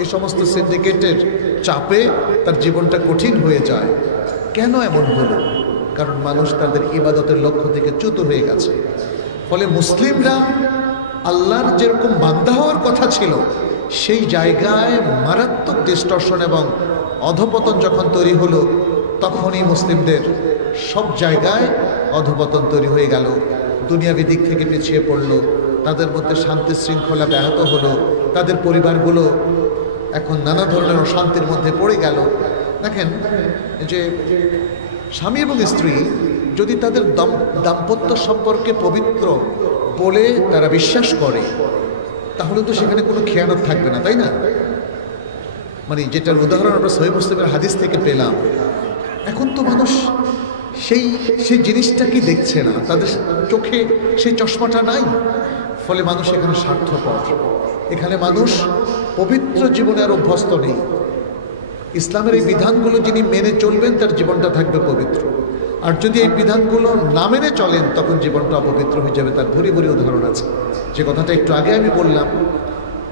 এই সমস্ত সিন্ডিকেটের চাপে তার জীবনটা কঠিন হয়ে যায়। কেন এমন হলো? কারণ মানুষ তাদের ইবাদতের লক্ষ্য থেকে চ্যুত হয়ে গেছে। ফলে মুসলিমরা আল্লাহর যেরকম বান্দা হওয়ার কথা ছিল, সেই জায়গায় মারাত্মক ডিস্টর্শন এবং অধপতন যখন তৈরি হলো, তখনই মুসলিমদের সব জায়গায় অধপতন তৈরি হয়ে গেল। দুনিয়াবি দিক থেকে পিছিয়ে পড়লো, তাদের মধ্যে শান্তি শৃঙ্খলা ব্যাহত হলো, তাদের পরিবারগুলো এখন নানা ধরনের অশান্তির মধ্যে পড়ে গেল। দেখেন যে স্বামী এবং স্ত্রী যদি তাদের দাম্পত্য সম্পর্কে পবিত্র বলে তারা বিশ্বাস করে, তাহলে তো সেখানে কোনো খেয়ানত থাকবে না, তাই না? মানে যেটার উদাহরণ আমরা সহিহ মুসলিমের হাদিস থেকে পেলাম। এখন তো মানুষ সেই জিনিসটাকে দেখছে না, তাদের চোখে সেই চশমাটা নাই। ফলে মানুষ এখানে স্বার্থপর, এখানে মানুষ পবিত্র জীবনে আর অভ্যস্ত নেই। ইসলামের এই বিধানগুলো যিনি মেনে চলবেন, তার জীবনটা থাকবে পবিত্র। আর যদি এই বিধানগুলো না মেনে চলেন, তখন জীবনটা অপবিত্র হয়ে যাবে। তার ভুরি ভুরি উদাহরণ আছে। যে কথাটা একটু আগে আমি বললাম,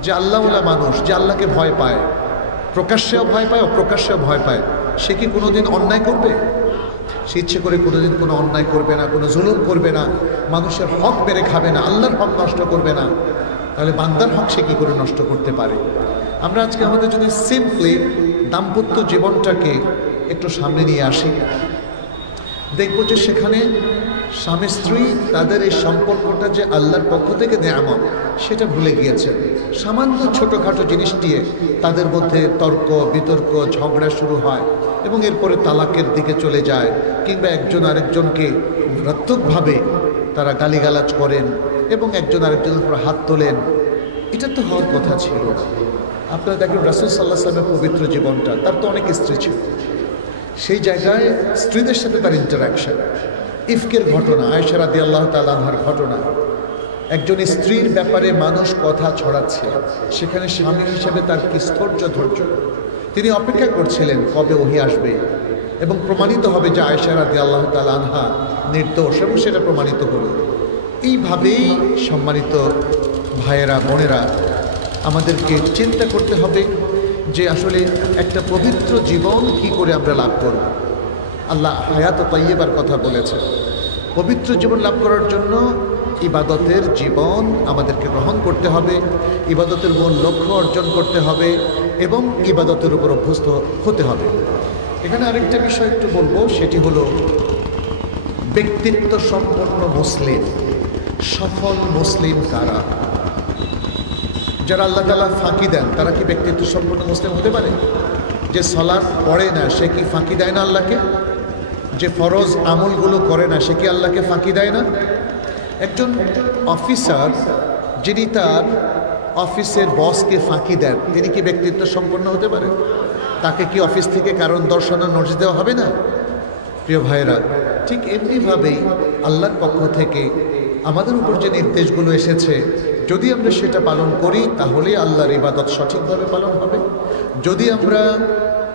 যে আল্লাহওয়ালা মানুষ যে আল্লাহকে ভয় পায়, প্রকাশ্যেও ভয় পায়, অপ্রকাশ্যেও ভয় পায়, সে কি কোনোদিন অন্যায় করবে? সে ইচ্ছে করে কোনোদিন কোনো অন্যায় করবে না, কোনো জুলুম করবে না, মানুষের হক মেরে খাবে না, আল্লাহর হক নষ্ট করবে না। তাহলে বান্দার হক সে কী করে নষ্ট করতে পারে? আমরা আজকে আমাদের যদি সিম্পলি দাম্পত্য জীবনটাকে একটু সামনে নিয়ে আসি, দেখব যে সেখানে স্বামী স্ত্রী তাদের এই সম্পর্কটা যে আল্লাহর পক্ষ থেকে নেয়ামত, সেটা ভুলে গিয়েছেন। সামান্য ছোটোখাটো জিনিস দিয়ে তাদের মধ্যে তর্ক বিতর্ক ঝগড়া শুরু হয় এবং এরপরে তালাকের দিকে চলে যায়, কিংবা একজন আরেকজনকে মারাত্মকভাবে তারা গালিগালাজ করেন এবং একজন আরেকজনের উপর হাত তোলেন। এটা তো হওয়ার কথা ছিল। আপনারা দেখেন রাসূল সাল্লাল্লাহু আলাইহি ওয়াসাল্লামের পবিত্র জীবনটা, তার তো অনেক স্ত্রী ছিল, সেই জায়গায় স্ত্রীদের সাথে তার ইন্টারাকশন, ইফকের ঘটনা, আয়েশা রাদিয়াল্লাহু তাআলা আনহার ঘটনা, একজন স্ত্রীর ব্যাপারে মানুষ কথা ছড়াচ্ছে, সেখানে স্বামী হিসেবে তার কি স্থৈর্য ধৈর্য, তিনি অপেক্ষা করছিলেন কবে ওহী আসবে এবং প্রমাণিত হবে যে আয়েশা রাদিয়াল্লাহু তাআলা আনহা নির্দোষ, এবং সেটা প্রমাণিত হলো। এইভাবেই সম্মানিত ভাইয়েরা বোনেরা, আমাদেরকে চিন্তা করতে হবে যে আসলে একটা পবিত্র জীবন কি করে আমরা লাভ করব। আল্লাহ হায়াত তাইয়্যিবার কথা বলেছেন। পবিত্র জীবন লাভ করার জন্য ইবাদতের জীবন আমাদেরকে গ্রহণ করতে হবে, ইবাদতের মূল লক্ষ্য অর্জন করতে হবে এবং ইবাদতের উপর অভ্যস্ত হতে হবে। এখানে আরেকটা বিষয় একটু বলবো, সেটি হলো ব্যক্তিত্ব সম্পন্ন মুসলিম, সফল মুসলিম কারা? যারা আল্লাহ তাআলা ফাঁকি দেন তারা কি ব্যক্তিত্ব সম্পন্ন মুসলিম হতে পারে? যে সালাত পড়ে না সে কি ফাঁকি দেয় না আল্লাহকে? যে ফরজ আমলগুলো করে না সে কি আল্লাহকে ফাঁকি দেয় না? একজন অফিসার যিনি তার অফিসের বসকে ফাঁকি দেন তিনি কি ব্যক্তিত্ব সম্পন্ন হতে পারে? তাকে কি অফিস থেকে কারণ দর্শানোর নোটিশ দেওয়া হবে না? প্রিয় ভাইয়েরা, ঠিক এমনিভাবেই আল্লাহর পক্ষ থেকে আমাদের উপর যে নির্দেশগুলো এসেছে যদি আমরা সেটা পালন করি তাহলে আল্লাহর ইবাদত সঠিকভাবে পালন হবে। যদি আমরা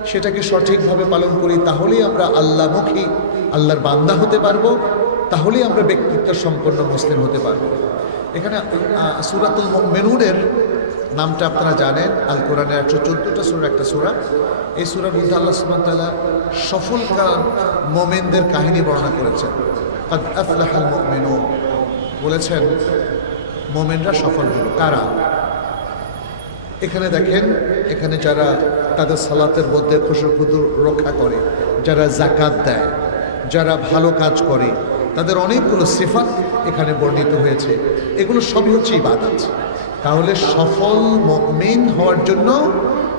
সেটাকে সঠিকভাবে পালন করি তাহলেই আমরা আল্লাহমুখী, আল্লাহর বান্দা হতে পারবো, তাহলেই আমরা ব্যক্তিত্ব সম্পন্ন মুসলিম হতে পারবো। এখানে সূরাতুল মুমিনুনের নামটা আপনারা জানেন, আল কোরআনের 114টা সূরা একটা সূরা। এই সূরার মধ্যে আল্লাহ সুবহানাহু ওয়া তাআলা সফলকাম মুমিনদের কাহিনী বর্ণনা করেছেন। কাদ আফলাহাল মুমিনুন বলেছেন মুমিনরা সফল হলো। কারা? এখানে দেখেন, এখানে যারা তাদের সালাতের মধ্যে খুশুখুদু রক্ষা করে, যারা যাকাত দেয়, যারা ভালো কাজ করে, তাদের অনেকগুলো সিফাত এখানে বর্ণিত হয়েছে। এগুলো সবই হচ্ছে ইবাদত। তাহলে সফল মুমিন হওয়ার জন্য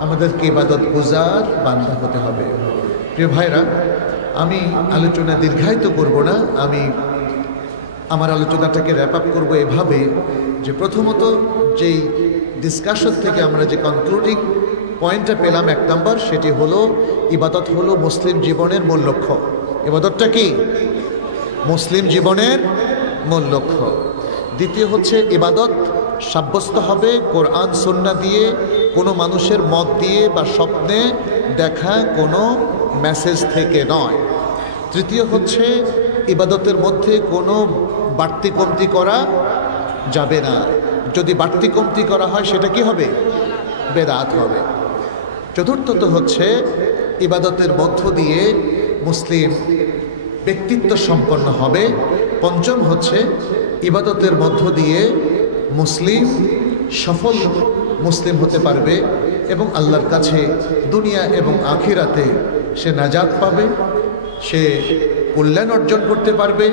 আমাদেরকে ইবাদত গুজার বান্দা হতে হবে। প্রিয় ভাইরা, আমি আলোচনা দীর্ঘায়িত করব না, আমি আমার আলোচনাটাকে র্যাপ আপ করবো এভাবে যে প্রথমত যেই ডিসকাশন থেকে আমরা যে কনক্লুডিং পয়েন্টটা পেলাম 1 নম্বর, সেটি হলো ইবাদত হলো মুসলিম জীবনের মূল লক্ষ্য। ইবাদতটা কি? মুসলিম জীবনের মূল লক্ষ্য। দ্বিতীয় হচ্ছে ইবাদত সাব্যস্ত হবে কোরআন সুন্নাহ দিয়ে, কোনো মানুষের মত দিয়ে বা স্বপ্নে দেখা কোনো মেসেজ থেকে নয়। তৃতীয় হচ্ছে ইবাদতের মধ্যে কোনো বাড়তি কমতি করা যাবে না। যদি বাড়তি কমতি করা হয় সেটা কি হবে? বেদাত হবে। চতুর্থত হচ্ছে ইবাদতের মধ্য দিয়ে মুসলিম ব্যক্তিত্ব সম্পন্ন হবে। পঞ্চম হচ্ছে ইবাদতের মধ্য দিয়ে মুসলিম সফল মুসলিম হতে পারবে এবং আল্লাহর কাছে দুনিয়া এবং আখিরাতে সে নাজাত পাবে, সে কল্যাণ অর্জন করতে পারবে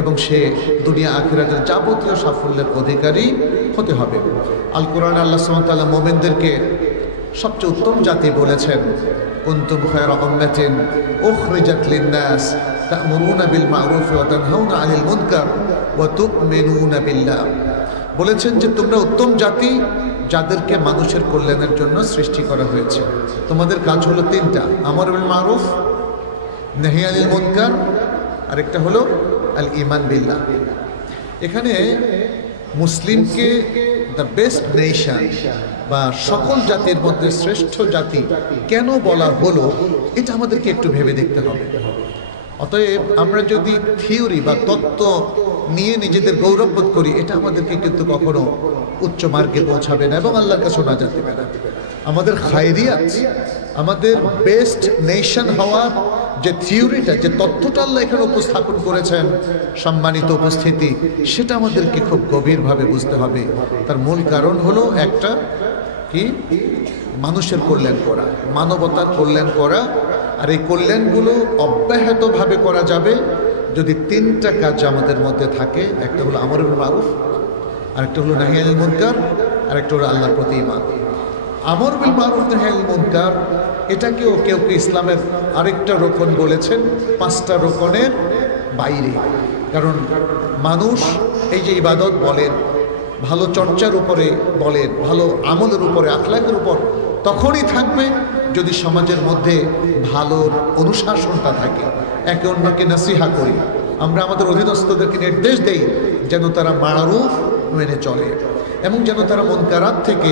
এবং সে দুনিয়া আখিরাতের যাবতীয় সাফল্যের অধিকারী হতে হবে। আল কোরআনে আল্লাহ সুবহানাহু ওয়া তাআলা মুমিনদেরকে সবচেয়ে উত্তম জাতি বলেছেন, কুনতুম খায়রা উম্মাতিন উখরিজাত লিন-নাস তা'মুরুনা বিল মা'রুফ ওয়া তানহাউনা আনিল মুনকার ওয়া তু'মিনুনা বিল্লাহ। বলেছেন যে তোমরা উত্তম জাতি যাদেরকে মানুষের কল্যাণের জন্য সৃষ্টি করা হয়েছে। তোমাদের কাজ হলো 3টা, আমর বিল মা'রুফ, নাহি আনিল মুনকার, আরেকটা হলো আল ঈমান বিল্লাহ। এখানে মুসলিমকে দ্য বেস্ট নেশন বা সকল জাতির মধ্যে শ্রেষ্ঠ জাতি কেন বলা হলো এটা আমাদেরকে একটু ভেবে দেখতে হবে। অতএব আমরা যদি থিওরি বা তত্ত্ব নিয়ে নিজেদের গৌরববোধ করি এটা আমাদেরকে কিন্তু কখনো উচ্চ মার্গে পৌঁছাবে না এবং আল্লাহর কাছে নাজাত দেবে না। আমাদের খায়রিয়াত, আমাদের বেস্ট নেশন হওয়ার যে থিওরিটা, যে তথ্যটা আল্লাহ এখানে উপস্থাপন করেছেন, সম্মানিত উপস্থিতি, সেটা আমাদেরকে খুব গভীরভাবে বুঝতে হবে। তার মূল কারণ হলো একটা কি? মানুষের কল্যাণ করা, মানবতার কল্যাণ করা। আর এই কল্যাণগুলো অব্যাহতভাবে করা যাবে যদি 3টা কাজ আমাদের মধ্যে থাকে। একটা হলো আমর বিল মারুফ, আরেকটা হলো নাহি আনিল মুনকার, আরেকটা হলো আল্লাহর প্রতি ঈমান। আমর বিল মারুফ নাহি আনিল মুনকার এটাকেও কেউ কেউ ইসলামের আরেকটা রোকন বলেছেন 5টা রোকনের বাইরে। কারণ মানুষ এই যে ইবাদত বলেন, ভালো চর্চার উপরে বলেন, ভালো আমলের উপরে, আখলাকের উপর তখনই থাকবে যদি সমাজের মধ্যে ভালোর অনুশাসনটা থাকে, একে অন্যকে নসিহা করি, আমরা আমাদের অধীনস্থদেরকে নির্দেশ দেই যেন তারা মারুফ মেনে চলে এবং যেন তারা মুনকারাত থেকে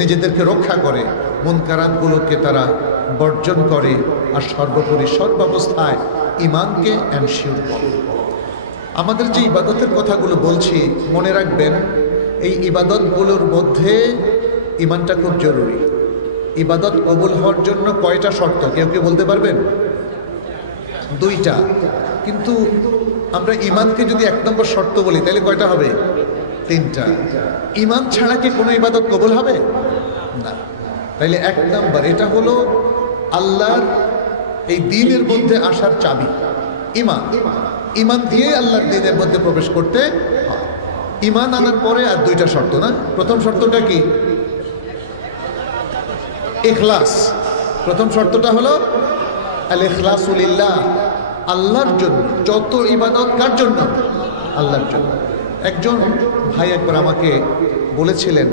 নিজেদেরকে রক্ষা করে, মুনকারাতগুলোকে তারা বর্জন করে, আর সর্বোপরি সর্বাবস্থায় ঈমানকে এনশিওর করে। আমাদের যে ইবাদতের কথাগুলো বলছি, মনে রাখবেন এই ইবাদতগুলোর মধ্যে ঈমানটা খুব জরুরি। ইবাদত কবুল হওয়ার জন্য কয়টা শর্ত কেউ কেউ বলতে পারবেন? 2টা। কিন্তু আমরা ঈমানকে যদি 1 নম্বর শর্ত বলি তাহলে কয়টা হবে? 3টা। ঈমান ছাড়া কি কোনো ইবাদত কবুল হবে না? তাইলে 1 নম্বর, এটা হলো আল্লাহর এই দ্বীনের মধ্যে আসার চাবি, ঈমান। ঈমান দিয়ে আল্লাহর দ্বীনের মধ্যে প্রবেশ করতে হয়। ঈমান আনার পরে আর 2টা শর্ত না? প্রথম শর্তটা কি? ইখলাস। প্রথম শর্তটা হলো আল ইখলাসু লিল্লাহ, আল্লাহর জন্য। যত ইবাদত কার জন্য? আল্লাহর জন্য। একজন ভাই একবার আমাকে বলেছিলেন,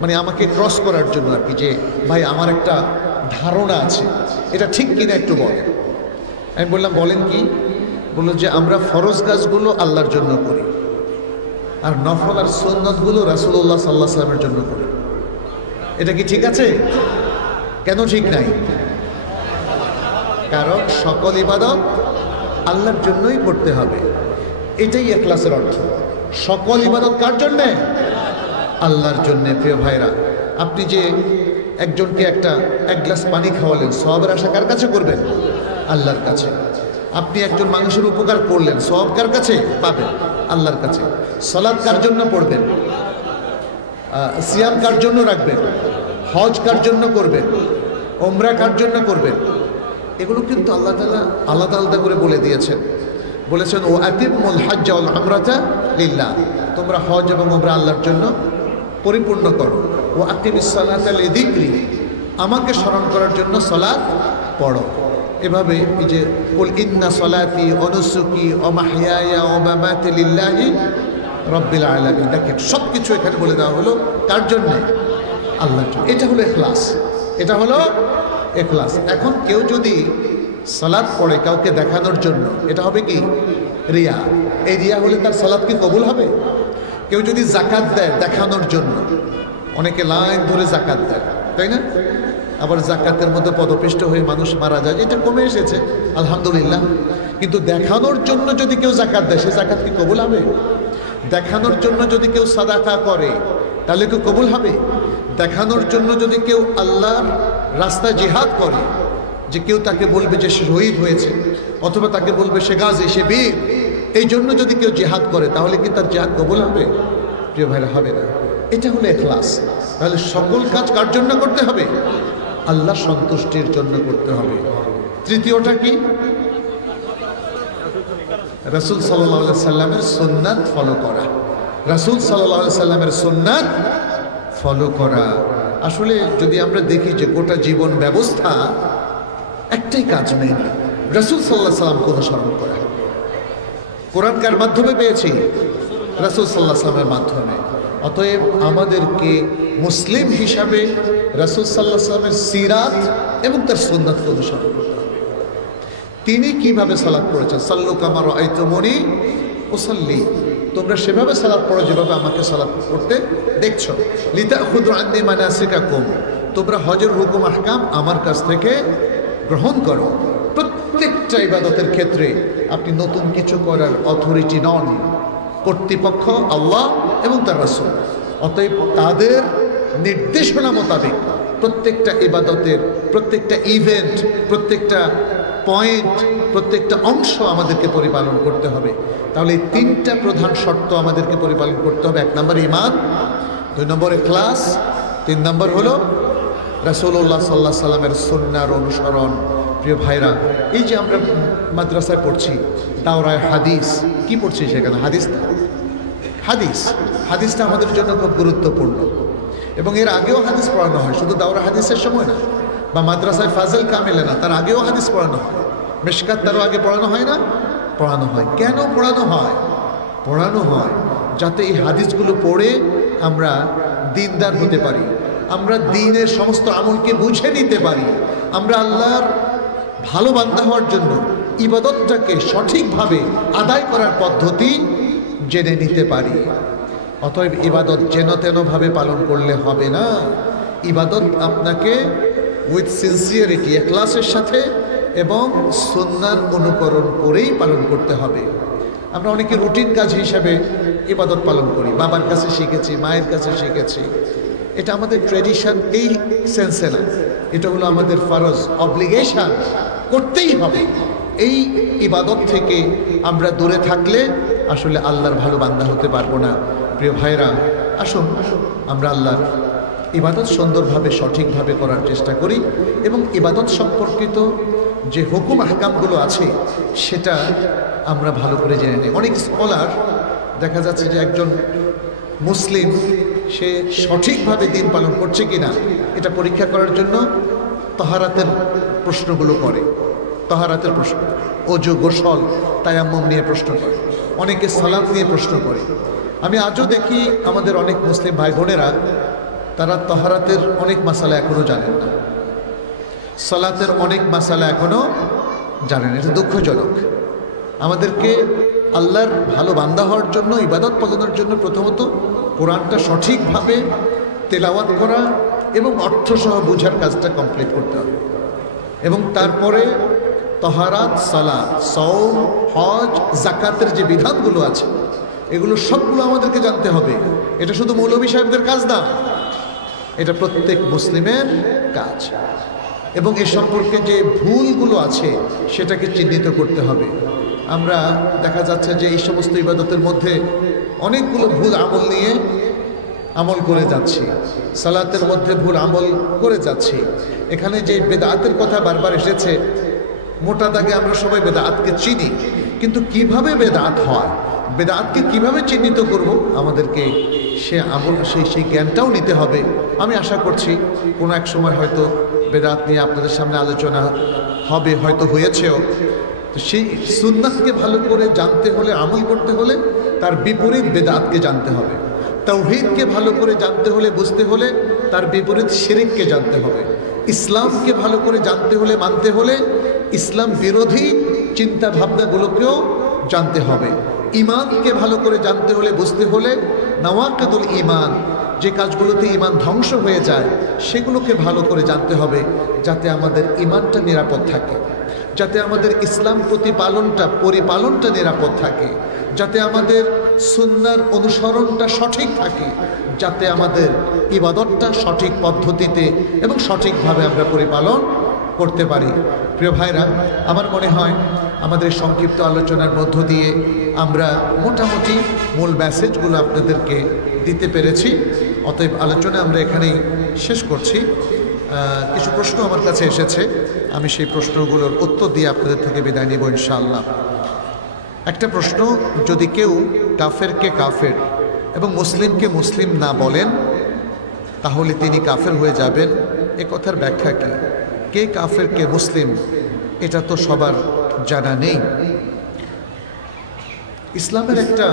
মানে আমাকে ক্রস করার জন্য আর কি, যে ভাই আমার একটা ধারণা আছে, এটা ঠিক কিনা একটু বলেন। আমি বললাম বলেন কি? বললো যে আমরা ফরজ কাজগুলো আল্লাহর জন্য করি, আর নফল আর সুন্নতগুলো রাসূলুল্লাহ সাল্লাল্লাহু আলাইহি ওয়াসাল্লামের জন্য করি। এটা কি ঠিক আছে? কেন ঠিক নাই? কারণ সকল ইবাদত আল্লাহর জন্যই করতে হবে। এটাই ইখলাসের অর্থ। সকল ইবাদত কার জন্যে? আল্লাহর জন্যে। প্রিয় ভাইরা, আপনি যে একজনকে এক গ্লাস পানি খাওয়ালেন, সওয়াবের আশা কার কাছে করবেন? আল্লাহর কাছে। আপনি একজন মানুষের উপকার করলেন, সওয়াব কার কাছে পাবেন? আল্লাহর কাছে। সালাত কার জন্য পড়বেন? সিয়াম কার জন্য রাখবেন? হজ কার জন্য করবেন? ওমরা কার জন্য করবেন? এগুলো কিন্তু আল্লাহ তাআলা আলাদা আলাদা করে বলে দিয়েছেন। বলেছেন ও আতিমুল হজ্জ ওয়াল উমরাতা লিল্লাহ, তোমরা হজ এবং ওমরা আল্লাহর জন্য পরিপূর্ণ করো। ও আকিমিস সালাতা লিযিকরি, আমাকে স্মরণ করার জন্য সালাত পড়ো। এভাবে এই যে কুল ইন্না সালাতি ওয়া নুসুকি ওয়া মাহইয়ায়া ওয়া মামাতি লিল্লাহি রাব্বিল আলামিন। দেখেন সব কিছু এখানে বলে দেওয়া হলো কার জন্য? আল্লাহর জন্য। এটা হলো ইখলাস। এটা হলো ইখলাস। এখন কেউ যদি সালাত পড়ে কাউকে দেখানোর জন্য, এটা হবে কি? রিয়া। এই রিয়া হলে তার সালাত কি কবুল হবে? কেউ যদি যাকাত দেয় দেখানোর জন্য, অনেকে লাইন ধরে যাকাত দেয়, তাই না? আবার যাকাতের মধ্যে পদপিষ্ট হয়ে মানুষ মারা যায়, এটা কমে এসেছে আলহামদুলিল্লাহ। কিন্তু দেখানোর জন্য যদি কেউ যাকাত দেয়, সে যাকাত কি কবুল হবে? দেখানোর জন্য যদি কেউ সাদাকা করে তাহলে কি কবুল হবে? দেখানোর জন্য যদি কেউ আল্লাহর রাস্তায় জিহাদ করে, যে কেউ তাকে বলবে যে সে শহীদ হয়েছে, অথবা তাকে বলবে সে গাজী, সে বীর, এই জন্য যদি কেউ জিহাদ করে তাহলে কি তার জিহাদ কবুল হবে? প্রিয় ভাইরা, হবে না। এটা হলো ইখলাস। তাহলে সকল কাজ কার জন্য করতে হবে? আল্লাহ সন্তুষ্টির জন্য করতে হবে। তৃতীয়টা কি? রাসূল সাল্লাল্লাহু আলাইহি সাল্লামের সুন্নাত ফলো করা। রাসূল সাল্লাল্লাহু আলাইহি সাল্লামের সুন্নাত ফলো করা। আসলে যদি আমরা দেখি যে গোটা জীবন ব্যবস্থা একটাই কাজ নেই, রাসূল সাল্লাল্লাহু আলাইহি সাল্লামকে অনুসরণ করা। কোরআন কার মাধ্যমে পেয়েছি? রাসূল সাল্লাল্লাহু আলাইহি সাল্লামের মাধ্যমে। অতএব আমাদেরকে মুসলিম হিসাবে রাসূল সাল্লাল্লাহু আলাইহি সাল্লামের সিরাত এবং তার সুন্নাতকে অনুসরণ করতে হবে। তিনি কিভাবে সালাত পড়েছেন? সাল্লু কামা রাআইতুমুনি উসাল্লি, তোমরা সেভাবে সালাত পড়ো যেভাবে আমাকে সালাত পড়তে দেখছো। লিতাখুযু আন্নী মানাসিকাকুম, তোমরা হজের হুকুম আহকাম আমার কাছ থেকে গ্রহণ করো। প্রত্যেকটা ইবাদতের ক্ষেত্রে আপনি নতুন কিছু করার অথরিটি নন, কর্তৃপক্ষ আল্লাহ এবং তার রাসূল। অতএব তাদের নির্দেশনা মোতাবেক প্রত্যেকটা ইবাদতের প্রত্যেকটা ইভেন্ট, প্রত্যেকটা পয়েন্ট, প্রত্যেকটা অংশ আমাদেরকে পরিপালন করতে হবে। তাহলে এই 3টা প্রধান শর্ত আমাদেরকে পরিপালন করতে হবে। 1 নম্বর ঈমান, 2 নম্বর ইখলাস, 3 নম্বর হলো রাসূলুল্লাহ সাল্লাল্লাহু আলাইহি সাল্লামের সুন্নাহর অনুসরণ। প্রিয় ভাইরা, এই যে আমরা মাদ্রাসায় পড়ছি দাওরায়ে হাদিস, কি পড়ছি সেখানে? হাদিসটা আমাদের জন্য খুব গুরুত্বপূর্ণ। এবং এর আগেও হাদিস পড়ানো হয়, শুধু দাওরা হাদিসের সময় না, বা মাদ্রাসায় ফাজল কামেলে না, তার আগেও হাদিস পড়ানো হয়। মিশকাত তারও আগে পড়ানো হয় না? পড়ানো হয়। কেন পড়ানো হয়? পড়ানো হয় যাতে এই হাদিসগুলো পড়ে আমরা দিনদার হতে পারি, আমরা দ্বীনের সমস্ত আমলকে বুঝে নিতে পারি, আমরা আল্লাহর ভালো বান্দা হওয়ার জন্য ইবাদতটাকে সঠিকভাবে আদায় করার পদ্ধতি জেনে নিতে পারি। অতএব ইবাদত যেন তেনভাবে পালন করলে হবে না। ইবাদত আপনাকে উইথ সিনসিয়ারিটি, ইখলাসের সাথে এবং সুন্নাহর অনুকরণ করেই পালন করতে হবে। আমরা অনেকে রুটিন কাজ হিসাবে ইবাদত পালন করি, বাবার কাছে শিখেছি, মায়ের কাছে শিখেছি। এটা আমাদের ট্র্যাডিশন এই সেন্সে না, এটা হলো আমাদের ফরজ, অব্লিগেশন, করতেই হবে। এই ইবাদত থেকে আমরা দূরে থাকলে আসলে আল্লাহর ভালো বান্দা হতে পারবো না। প্রিয় ভাইরা, আসুন আমরা আল্লাহর ইবাদত সুন্দরভাবে সঠিকভাবে করার চেষ্টা করি এবং ইবাদত সম্পর্কিত যে হুকুম আহকামগুলো আছে সেটা আমরা ভালো করে জেনে নিই। অনেক স্কলার দেখা যাচ্ছে যে একজন মুসলিম সে সঠিকভাবে দিন পালন করছে কিনা এটা পরীক্ষা করার জন্য তাহারাতের প্রশ্নগুলো করে। তাহারাতের প্রশ্ন, ওযু, গোসল, তায়াম্মুম নিয়ে প্রশ্ন করে, অনেকে সালাত নিয়ে প্রশ্ন করে। আমি আজও দেখি আমাদের অনেক মুসলিম ভাই বোনেরা তারা তাহারাতের অনেক মাসালা এখনও জানেন না, সালাতের অনেক মাসালা এখনও জানেন। এটা দুঃখজনক। আমাদেরকে আল্লাহর ভালো বান্দা হওয়ার জন্য, ইবাদত পালনের জন্য প্রথমত কোরআনটা সঠিকভাবে তেলাওয়াত করা এবং অর্থসহ বোঝার কাজটা কমপ্লিট করতে হবে। এবং তারপরে তাহারাত, সালাত, সওম, হজ, যাকাতের যে বিধানগুলো আছে এগুলো সবগুলো আমাদেরকে জানতে হবে। এটা শুধু মৌলভী সাহেবদের কাজ না, এটা প্রত্যেক মুসলিমের কাজ। এবং এ সম্পর্কে যে ভুলগুলো আছে সেটাকে চিহ্নিত করতে হবে। আমরা দেখা যাচ্ছে যে এই সমস্ত ইবাদতের মধ্যে অনেকগুলো ভুল আমল নিয়ে আমল করে যাচ্ছি, সালাতের মধ্যে ভুল আমল করে যাচ্ছি। এখানে যে বেদাতের কথা বারবার এসেছে, মোটা দাগে আমরা সবাই বেদাতকে চিনি, কিন্তু কিভাবে বেদাত হয়, বেদাতকে কিভাবে চিহ্নিত করব, আমাদেরকে সে আমল সেই জ্ঞানটাও নিতে হবে। আমি আশা করছি কোনো এক সময় হয়তো বেদাত নিয়ে আপনাদের সামনে আলোচনা হবে, হয়তো হয়েছেও। তো সেই সুন্নাহকে ভালো করে জানতে হলে, আমল করতে হলে তার বিপরীত বেদাতকে জানতে হবে। তাওহীদকে ভালো করে জানতে হলে, বুঝতে হলে তার বিপরীত শিরককে জানতে হবে। ইসলামকে ভালো করে জানতে হলে, মানতে হলে ইসলাম বিরোধী চিন্তা ভাবনাগুলোকেও জানতে হবে। ইমানকে ভালো করে জানতে হলে, বুঝতে হলে নওয়াকিদুল ইমান, যে কাজগুলোতে ইমান ধ্বংস হয়ে যায় সেগুলোকে ভালো করে জানতে হবে, যাতে আমাদের ইমানটা নিরাপদ থাকে, যাতে আমাদের ইসলাম পরিপালনটা নিরাপদ থাকে, যাতে আমাদের সুন্নাহর অনুসরণটা সঠিক থাকে, যাতে আমাদের ইবাদতটা সঠিক পদ্ধতিতে এবং সঠিকভাবে আমরা পরিপালন করতে পারি। প্রিয় ভাইরা, আমার মনে হয় আমাদের সংক্ষিপ্ত আলোচনার মধ্য দিয়ে আমরা মোটামুটি মূল মেসেজগুলো আপনাদেরকে দিতে পেরেছি। অতএব আলোচনা আমরা এখানেই শেষ করছি। কিছু প্রশ্ন আমার কাছে এসেছে, আমি সেই প্রশ্নগুলোর উত্তর দিয়ে আপনাদের থেকে বিদায় নেব ইনশাআল্লাহ। একটা প্রশ্ন, যদি কেউ কাফেরকে কাফের এবং মুসলিমকে মুসলিম না বলেন তাহলে তিনি কাফের হয়ে যাবেন, এ কথার ব্যাখ্যা কি? কে কাফের কে মুসলিম এটা তো সবার জানা নেই। ইসলামের একটা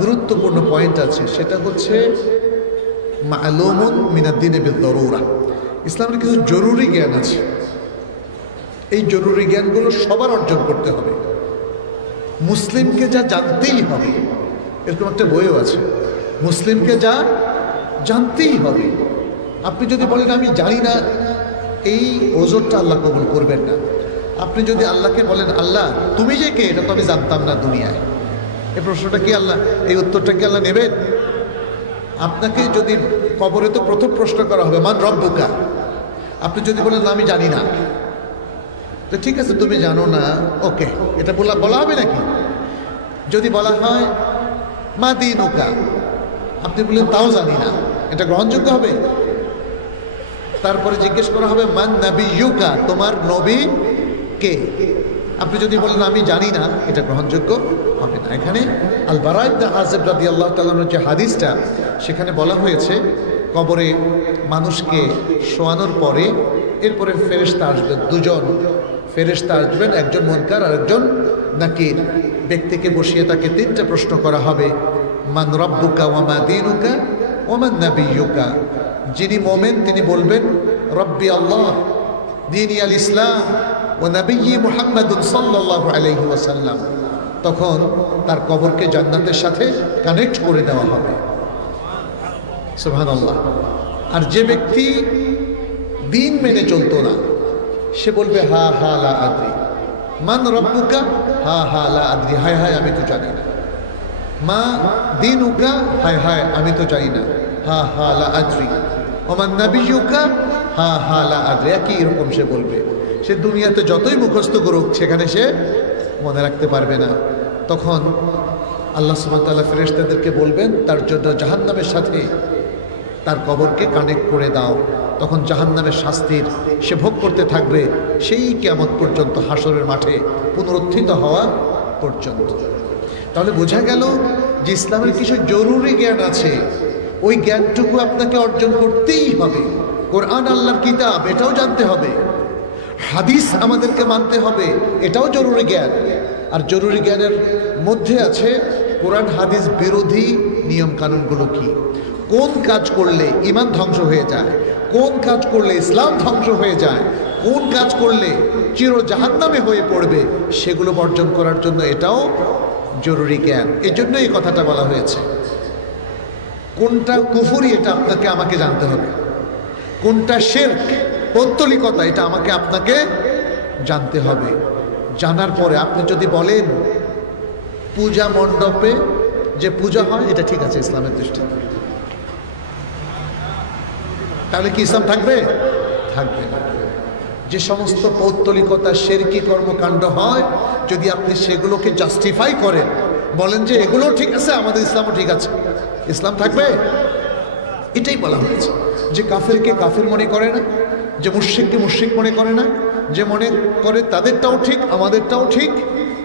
গুরুত্বপূর্ণ পয়েন্ট আছে, সেটা হচ্ছে মালুমুন মিনাদ্দিনে বিদ-দারুরা। ইসলামের কিছু জরুরি জ্ঞান আছে, এই জরুরি জ্ঞানগুলো সবার অর্জন করতে হবে। মুসলিমকে যা জানতেই হবে, এরকম একটা বইও আছে, মুসলিমকে যা জানতেই হবে। আপনি যদি বলেন আমি জানি না, এই ওজরটা আল্লাহ কবুল করবেন না। আপনি যদি আল্লাহকে বলেন আল্লাহ তুমি যে কে এটা তো আমি জানতাম না দুনিয়ায়, এই প্রশ্নটা কি আল্লাহ, এই উত্তরটা কি আল্লাহ নেবেন? আপনাকে যদি কবরে তো প্রথম প্রশ্ন করা হবে মান রব্বুকা। আপনি যদি বলেন আমি জানি না, তো ঠিক আছে তুমি জানো না, ওকে, এটা বলা হবে নাকি? যদি বলা হয় মা দীনুকা, আপনি বললেন তাও জানি না, এটা গ্রহণযোগ্য হবে? তারপরে জিজ্ঞেস করা হবে মান নাবিয়ুকা, তোমার নবী কে? আপনি যদি বলেন আমি জানি না, এটা গ্রহণযোগ্য হবে না। এখানে আল বারা ইবনে আযিব রাদিয়াল্লাহু তাআলা আনহু যে হাদিসটা, সেখানে বলা হয়েছে কবরে মানুষকে শোয়ানোর পরে এরপরে ফেরেশতা আসবেন, দুজন ফেরেশতা আসবেন, একজন মুনকার আর একজন নাকির। ব্যক্তিকে বসিয়ে তাকে তিনটা প্রশ্ন করা হবে, মান রব্বুকা ওয়া মা দীনুকা ওয়া মান নাবিয়ুকা। যিনি মোমেন তিনি বলবেন রব্বি আল্লাহ, দীনি আল ইসলাম ও নবী মুহাম্মদুন সাল্লাল্লাহু আলাইহি ওয়াসাল্লাম, তখন তার কবরকে জান্নাতের সাথে কানেক্ট করে দেওয়া হবে। সুবহানাল্লাহ। আর যে ব্যক্তি দিন মেনে চলতো না, সে বলবে হা হা লা আদ্রি, মান রব্বুকা, হা হা লা আদ্রি, হায় হায় আমি তো জানি না, মা দীনুকা, হায় হায় আমি তো জানি না, হা হা লা আদ্রি, ওমান নাবিয়ুকা, হা হা লা আদ্রি, একই এরকম সে বলবে। সে দুনিয়াতে যতই মুখস্থ করুক সেখানে সে মনে রাখতে পারবে না। তখন আল্লাহ সুবহানাহু ওয়া তাআলা ফেরেশতাদেরকে বলবেন তার জন্য জাহান্নামের সাথে তার কবরকে কানেক্ট করে দাও। তখন জাহান্নামের শাস্তির সে ভোগ করতে থাকবে সেই কিয়ামত পর্যন্ত, হাসরের মাঠে পুনরুত্থিত হওয়া পর্যন্ত। তাহলে বোঝা গেল যে ইসলামের কিছু জরুরি জ্ঞান আছে, ওই জ্ঞানটুকু আপনাকে অর্জন করতেই হবে। কোরআন আল্লাহর কিতাব, এটাও জানতে হবে। হাদিস আমাদেরকে মানতে হবে, এটাও জরুরি জ্ঞান। আর জরুরি জ্ঞানের মধ্যে আছে কোরআন হাদিস বিরোধী নিয়ম কানুনগুলো কি, কোন কাজ করলে ঈমান ধ্বংস হয়ে যায়, কোন কাজ করলে ইসলাম ধ্বংস হয়ে যায়, কোন কাজ করলে চির জাহান্নামে হয়ে পড়বে, সেগুলো বর্জন করার জন্য এটাও জরুরি জ্ঞান। এই জন্য এই কথাটা বলা হয়েছে। কোনটা কুফরি এটা আপনাকে আমাকে জানতে হবে, কোনটা শিরক পৌত্তলিকতা এটা আমাকে আপনাকে জানতে হবে। জানার পরে আপনি যদি বলেন পূজা মণ্ডপে যে পূজা হয় এটা ঠিক আছে ইসলামের দৃষ্টিতে, তাহলে কি ইসলাম থাকবে? থাকবে না। যে সমস্ত পৌত্তলিকতা শিরকি কর্মকাণ্ড হয়, যদি আপনি সেগুলোকে জাস্টিফাই করেন, বলেন যে এগুলো ঠিক আছে, আমাদের ইসলামও ঠিক আছে, ইসলাম থাকবে? এটাই বলা হয়েছে। যে কাফেরকে কাফির মনে করে না, যে মুশরিককে মুশরিক মনে করে না, যে মনে করে তাদেরটাও ঠিক আমাদেরটাও ঠিক,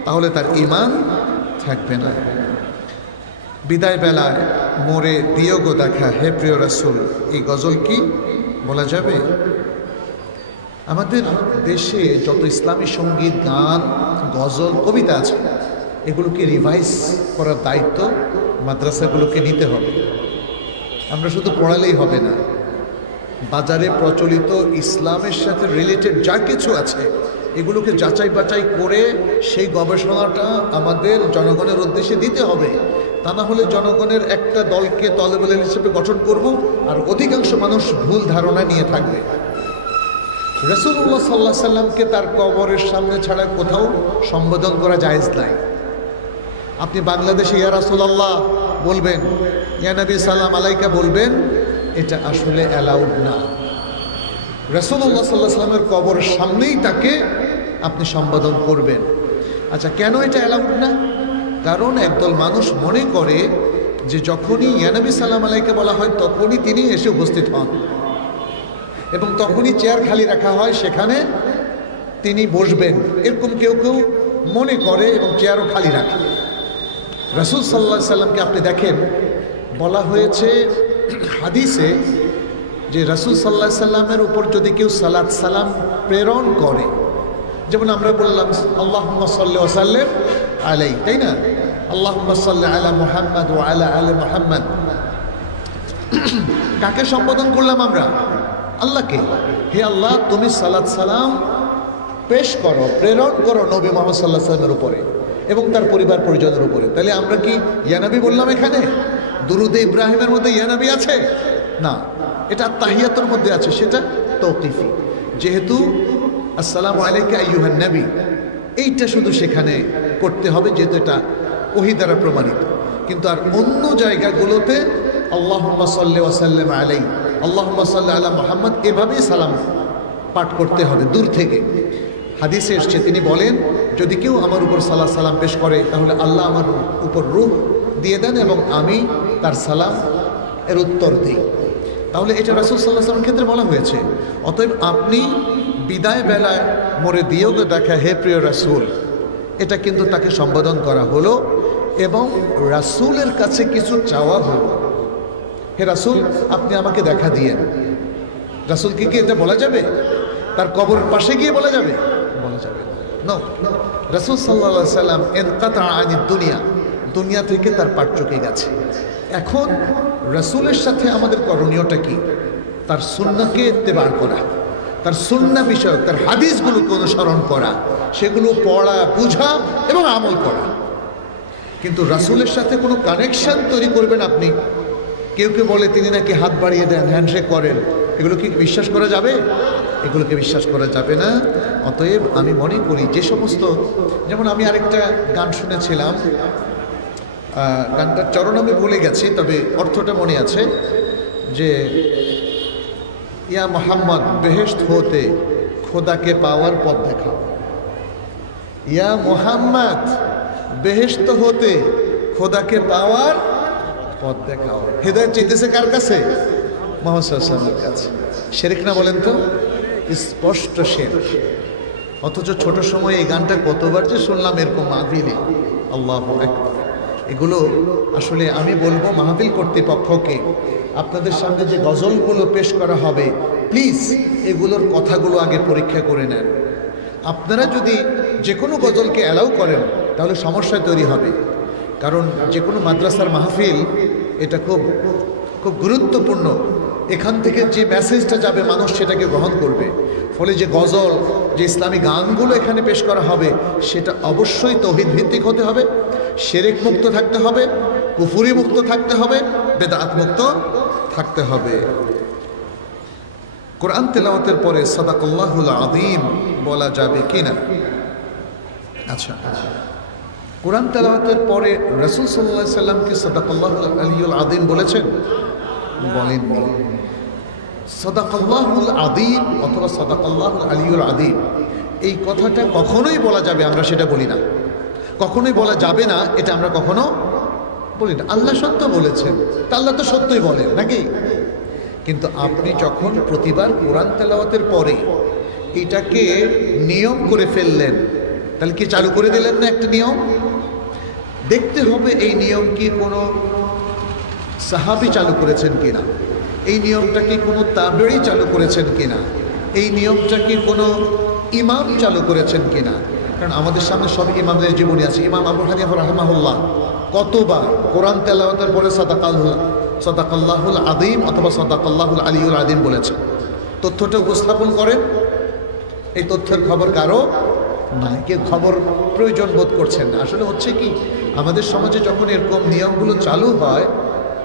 তাহলে তার ঈমান থাকবে না। বিদায় বেলায় মোরে দিও গো দেখা হে প্রিয় রাসূল, এই গজল কি বলা যাবে? আমাদের দেশে যত ইসলামী সঙ্গীত, গান, গজল, কবিতা আছে, এগুলোকে রিভাইজ করার দায়িত্ব মাদ্রাসাগুলোকে নিতে হবে। আমরা শুধু পড়ালেই হবে না, বাজারে প্রচলিত ইসলামের সাথে রিলেটেড যা কিছু আছে এগুলোকে যাচাই বাছাই করে সেই গবেষণাটা আমাদের জনগণের উদ্দেশ্যে দিতে হবে। তা না হলে জনগণের একটা দলকে তলেবল হিসেবে গঠন করব, আর অধিকাংশ মানুষ ভুল ধারণা নিয়ে থাকবে। রাসূলুল্লাহ সাল্লাল্লাহু আলাইহি সাল্লামকে তার কবরের সামনে ছাড়া কোথাও সম্বোধন করা জায়েজ নাই। আপনি বাংলাদেশে ইয়া রাসূলুল্লাহ বলবেন, ইয়া নবী সালাম আলাইকা বলবেন, এটা আসলে অ্যালাউড না। রাসূলুল্লাহ সাল্লাল্লাহু আলাইহি সাল্লামের কবরের সামনেই তাকে আপনি সম্বোধন করবেন। আচ্ছা, কেন এটা অ্যালাউড না? কারণ একদল মানুষ মনে করে যে যখনই ইয়া নবী সালাম আলাইকা বলা হয় তখনই তিনি এসে উপস্থিত হন, এবং তখনই চেয়ার খালি রাখা হয়, সেখানে তিনি বসবেন, এরকম কেউ কেউ মনে করে এবং চেয়ারও খালি রাখে। রাসূল সাল্লাল্লাহু আলাইহি সাল্লামকে আপনি দেখেন, বলা হয়েছে হাদিসে যে রাসূল সাল্লাল্লাহু আলাইহি সাল্লামের উপর যদি কেউ সালাত সালাম প্রেরণ করে, যেমন আমরা বললাম আল্লাহুম্মা সাল্লি ওয়া সাল্লিম আলাইহি, তাই না? আল্লাহুম্মা সাল্লি আলা মুহাম্মাদ ওয়া আলা আলি মুহাম্মাদ, কাকে সম্বোধন করলাম আমরা? আল্লাহকে। হে আল্লাহ, তুমি সালাত সালাম পেশ করো, প্রেরণ করো নবী মুহাম্মদ সাল্লাল্লাহু আলাইহি ওয়াসাল্লামের উপরে এবং তার পরিবার পরিজনের উপরে। তাহলে আমরা কি ইয়া নবী বললাম? এখানে দুরুদে ইব্রাহিমের মধ্যে ইয়া নবী আছে না, এটা তাহিয়াতুর মধ্যে আছে, সেটা তৌকিফি। যেহেতু আসসালামু আলাইকা আইয়ুহান নবী, এইটা শুধু সেখানে করতে হবে, যেহেতু এটা ওহী দ্বারা প্রমাণিত। কিন্তু আর অন্য জায়গাগুলোতে আল্লাহুম্মা সাল্লি ওয়া সাল্লিম আলাইহি, আল্লাহুম্মা সাল্লি আলা মুহাম্মদ, এভাবেই সালাম পাঠ করতে হবে দূর থেকে। হাদিসে এসছে, তিনি বলেন যদি কেউ আমার উপর সালাত সালাম পেশ করে তাহলে আল্লাহ আমার উপর রূহ দিয়ে দেন এবং আমি তার সালাম এর উত্তর দিই। তাহলে এটা রাসূল সাল্লাল্লাহু আলাইহি ওয়াসাল্লামের ক্ষেত্রে বলা হয়েছে। অতএব আপনি বিদায় বেলায় মোরে দিও গো দেখা হে প্রিয় রাসূল, এটা কিন্তু তাকে সম্বোধন করা হলো এবং রাসূলের কাছে কিছু চাওয়া হলো। হে রাসূল, আপনি আমাকে দেখা দিয়েন। রাসূলকে কি এটা বলা যাবে? তার কবরের পাশে গিয়ে বলা যাবে? বলা যাবে না। রাসূল সাল্লাল্লাহু আলাইহি সাল্লাম ইনকাতা আনিদ দুনিয়া, দুনিয়া থেকে তার পাট চুকে গেছে। এখন রাসূলের সাথে আমাদের করণীয়টা কি? তার সুন্নাহকে ইত্তেবা করা, তার সুন্নাহ বিষয়ক, তার হাদিসগুলোকে অনুসরণ করা, সেগুলো পড়া, বুঝা এবং আমল করা। কিন্তু রাসূলের সাথে কোনো কানেকশন তৈরি করবেন আপনি, কেউ কেউ বলে তিনি নাকি হাত বাড়িয়ে দেন, হ্যান্ডশেক করেন, এগুলো কি বিশ্বাস করা যাবে? এগুলোকে বিশ্বাস করা যাবে না। অতএব আমি মনে করি যে সমস্ত, যেমন আমি আরেকটা গান শুনেছিলাম, গানটার চরণ আমি ভুলে গেছি, তবে অর্থটা মনে আছে যে ইয়া মোহাম্মদ বেহেশত হতে খোদাকে পাওয়ার পথ দেখাও। ইয়া মোহাম্মদ বেহেশত হতে খোদাকে পাওয়ার পথ দেখাও। হেদায়েত চাইতেছে কার কাছে? মুহাম্মদ সাল্লাল্লাহু আলাইহি ওয়াসাল্লামের কাছে। শিরক না বলেন তো? স্পষ্ট শিরক। অথচ ছোট সময়ে এই গানটা কতবার যে শুনলাম এরকম মাহফিলে, আল্লাহু আকবার। এগুলো আসলে আমি বলবো মাহফিল কর্তৃপক্ষকে, আপনাদের সামনে যে গজলগুলো পেশ করা হবে, প্লিজ এগুলোর কথাগুলো আগে পরীক্ষা করে নেন। আপনারা যদি যে কোনো গজলকে অ্যালাউ করেন তাহলে সমস্যা তৈরি হবে। কারণ যে কোনো মাদ্রাসার মাহফিল এটা খুব খুব গুরুত্বপূর্ণ। এখান থেকে যে মেসেজটা যাবে মানুষ সেটাকে গ্রহণ করবে। ফলে যে গজল, যে ইসলামী গানগুলো এখানে পেশ করা হবে সেটা অবশ্যই তৌহিদ ভিত্তিক হতে হবে, শিরক মুক্ত থাকতে হবে, কুফরি মুক্ত থাকতে হবে, বেদাত মুক্ত থাকতে হবে। কোরআন তেলাওয়াতের পরে সাদাকাল্লাহুল আযীম বলা যাবে কিনা? আচ্ছা, কোরআন তেলাওয়াতের পরে রাসূল সাল্লাল্লাহু আলাইহি সাল্লাম কি সাদাকাল্লাহুল আলিয়্যুল আযীম বলেছেন? বলেননি। সাদাকাল্লাহুল আযীম অথবা সাদাকাল্লাহুল আলিয়্যুল আযীম এই কথাটা কখনোই বলা যাবে, আমরা সেটা বলি না। কখনোই বলা যাবে না, এটা আমরা কখনো বলি না। আল্লাহ সত্য বলেছেন, তা আল্লাহ তো সত্যই বলেন নাকি? কিন্তু আপনি যখন প্রতিবার কোরআন তেলাওয়াতের পরে এটাকে নিয়ম করে ফেললেন, তাহলে কি চালু করে দিলেন না একটা নিয়ম? দেখতে হবে এই নিয়ম কি কোনো সাহাবী চালু করেছেন কিনা, এই নিয়মটা কি কোনো তাবেঈ চালু করেছেন কিনা, এই নিয়মটা কি কোনো ইমাম চালু করেছেন কিনা। কারণ আমাদের সামনে সব ইমামদের জীবনী আছে। ইমাম আবু হানিফা রাহিমাহুল্লাহ কতবার কোরআন তেলাওয়াতের পরে সাদাকাল্লাহুল আযীম অথবা সাদাকাল্লাহুল আলিয়্যুল আযীম বলেছেন। তথ্যটা উপস্থাপন করেন, এই তথ্যের খবর কারো নাই, কেউ খবর প্রয়োজন বোধ করছেন না। আসলে হচ্ছে কি, আমাদের সমাজে যখন এরকম নিয়মগুলো চালু হয়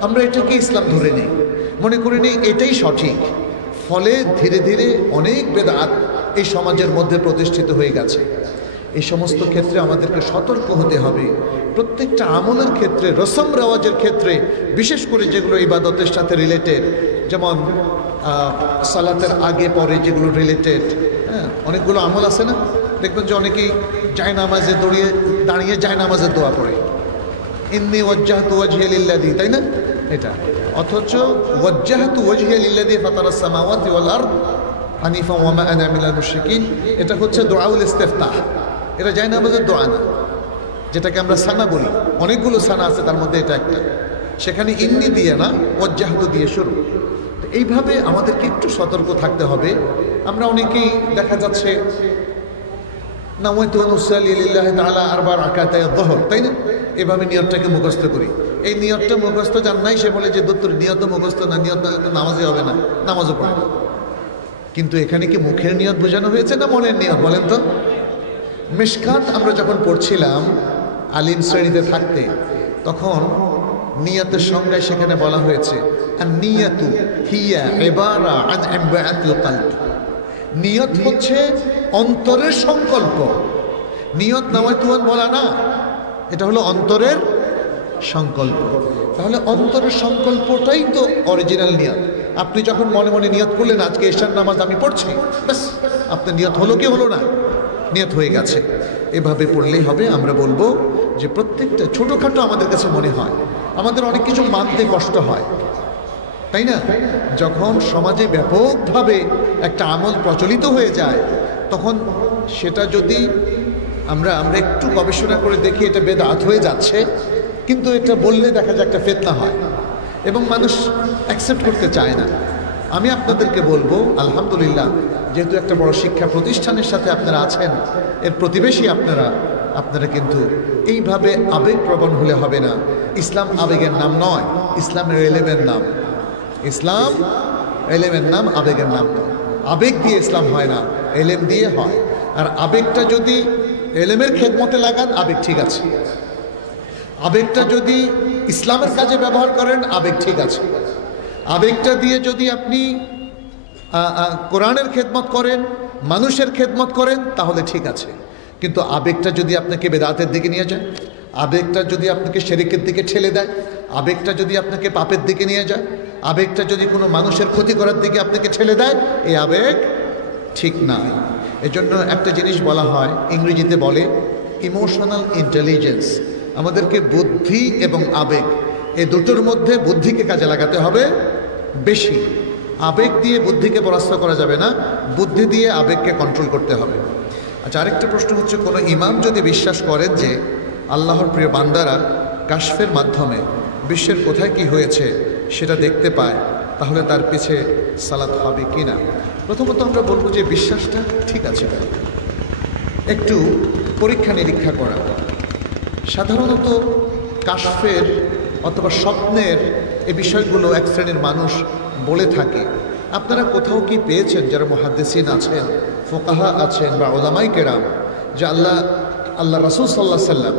আমরা এটাকে ইসলাম ধরে নিই, মনে করে নিই এটাই সঠিক। ফলে ধীরে ধীরে অনেক বেদাত এই সমাজের মধ্যে প্রতিষ্ঠিত হয়ে গেছে। এই সমস্ত ক্ষেত্রে আমাদেরকে সতর্ক হতে হবে। প্রত্যেকটা আমলের ক্ষেত্রে, রসম রেওয়াজের ক্ষেত্রে, বিশেষ করে যেগুলো ইবাদতের সাথে রিলেটেড, যেমন সালাতের আগে পরে যেগুলো রিলেটেড, হ্যাঁ, অনেকগুলো আমল আছে না? দেখবেন যে অনেকেই জায়নামাজে দাঁড়িয়ে জায়নামাজের দোয়া পড়ে, ইন্নী ওয়াজ্জাহতু ওয়াজহিয়া লিল্লাযী, তাই না? এটা অথচ ওয়াজ্জাহতু ওয়াজহিয়া লিল্লাযী ফাতারাস সামাওয়াতি ওয়াল আরদ হানিফা ওয়া মা আনা মিনাল মুশরিকিন, এটা হচ্ছে দুআউল ইস্তিফতাহ। এটা জায়নামাজের দোয়া না, যেটাকে আমরা সানা বলি। অনেকগুলো সানা আছে, তার মধ্যে এটা একটা। সেখানে ইন্নি দিয়ে না, ওয়াজ্জাহতু দিয়ে শুরু। তো এইভাবে আমাদেরকে একটু সতর্ক থাকতে হবে। আমরা অনেকেই দেখা যাচ্ছে নাওয়াইতু আন উসাল্লি লিল্লাহি তাআলা আরবা রাকাতাই যুহর, তাই না? এভাবে নিয়তটাকে মুখস্থ করি। এই নিয়তটা মুখস্থ জান নাই, সে বলে যে দত্তর নিয়ত মুখস্থ না, নিয়ত নাহলে তো নামাজই হবে না, নামাজও পড়ে না। কিন্তু এখানে কি মুখের নিয়ত বোঝানো হয়েছে না মনের নিয়ত? বলেন তো। মিশকাত আমরা যখন পড়ছিলাম আলিম শ্রেণীতে থাকতে, তখন নিয়তের সংজ্ঞায় সেখানে বলা হয়েছে আন-নিয়াতু হিয়া ইবারা আন ইনবাআতিল কলব। নিয়ত হচ্ছে অন্তরের সংকল্প। নিয়ত নাওয়াইতুন বলা না, এটা হলো অন্তরের সংকল্প। তাহলে অন্তরের সংকল্পটাই তো অরিজিনাল নিয়ত। আপনি যখন মনে মনে নিয়ত করলেন আজকে ঈশার নামাজ আমি পড়ছি, ব্যাস আপনার নিয়ত হলো কি হলো না? নিয়ত হয়ে গেছে। এভাবে পড়লেই হবে। আমরা বলবো যে প্রত্যেকটা ছোটোখাটো আমাদের কাছে মনে হয়, আমাদের অনেক কিছু মানতে কষ্ট হয়, তাই না? যখন সমাজে ব্যাপকভাবে একটা আমল প্রচলিত হয়ে যায়, তখন সেটা যদি আমরা একটু গবেষণা করে দেখি এটা বেদাত হয়ে যাচ্ছে, কিন্তু এটা বললে দেখা যায় একটা ফিতনা হয় এবং মানুষ অ্যাকসেপ্ট করতে চায় না। আমি আপনাদেরকে বলবো, আলহামদুলিল্লাহ, যেহেতু একটা বড় শিক্ষা প্রতিষ্ঠানের সাথে আপনারা আছেন, এর প্রতিবেশী আপনারা কিন্তু এইভাবে আবেগপ্রবণ হলে হবে না। ইসলাম আবেগের নাম নয়, ইসলামের এলেমের নাম। ইসলাম এলেমের নাম, আবেগের নাম নয়। আবেগ দিয়ে ইসলাম হয় না, এলেম দিয়ে হয়। আর আবেগটা যদি এলেমের খেদমতে লাগান, আবেগ ঠিক আছে। আবেগটা যদি ইসলামের কাজে ব্যবহার করেন, আবেগ ঠিক আছে। আবেগটা দিয়ে যদি আপনি কোরআনের খেদমত করেন, মানুষের খেদমত করেন, তাহলে ঠিক আছে। কিন্তু আবেগটা যদি আপনাকে বেদাতের দিকে নিয়ে যায়, আবেগটা যদি আপনাকে শিরকের দিকে ঠেলে দেয়, আবেগটা যদি আপনাকে পাপের দিকে নিয়ে যায়, আবেগটা যদি কোনো মানুষের ক্ষতি করার দিকে আপনাকে ঠেলে দেয়, এই আবেগ ঠিক নাই। এজন্য একটা জিনিস বলা হয়, ইংরেজিতে বলে ইমোশনাল ইন্টেলিজেন্স। আমাদেরকে বুদ্ধি এবং আবেগ, এই দুটোর মধ্যে বুদ্ধিকে কাজে লাগাতে হবে বেশি। আবেগ দিয়ে বুদ্ধিকে পরাস্ত করা যাবে না, বুদ্ধি দিয়ে আবেগকে কন্ট্রোল করতে হবে। আচ্ছা, আরেকটা প্রশ্ন হচ্ছে, কোনো ইমাম যদি বিশ্বাস করেন যে আল্লাহর প্রিয় বান্দারা কাশফের মাধ্যমে বিশ্বের কোথায় কি হয়েছে সেটা দেখতে পায়, তাহলে তার পিছে সালাত হবে কি না? প্রথমত আমরা বলবো যে বিশ্বাসটা ঠিক আছে, একটু পরীক্ষা নিরীক্ষা করা। সাধারণত কাশফের অথবা স্বপ্নের এই বিষয়গুলো এক শ্রেণীর মানুষ বলে থাকে। আপনারা কোথাও কি পেয়েছেন, যারা মুহাদ্দিসিন আছেন, ফোকাহা আছেন বা উলামায়ে কেরাম, যে আল্লাহ রাসূল সাল্লাল্লাহু আলাইহি সাল্লাম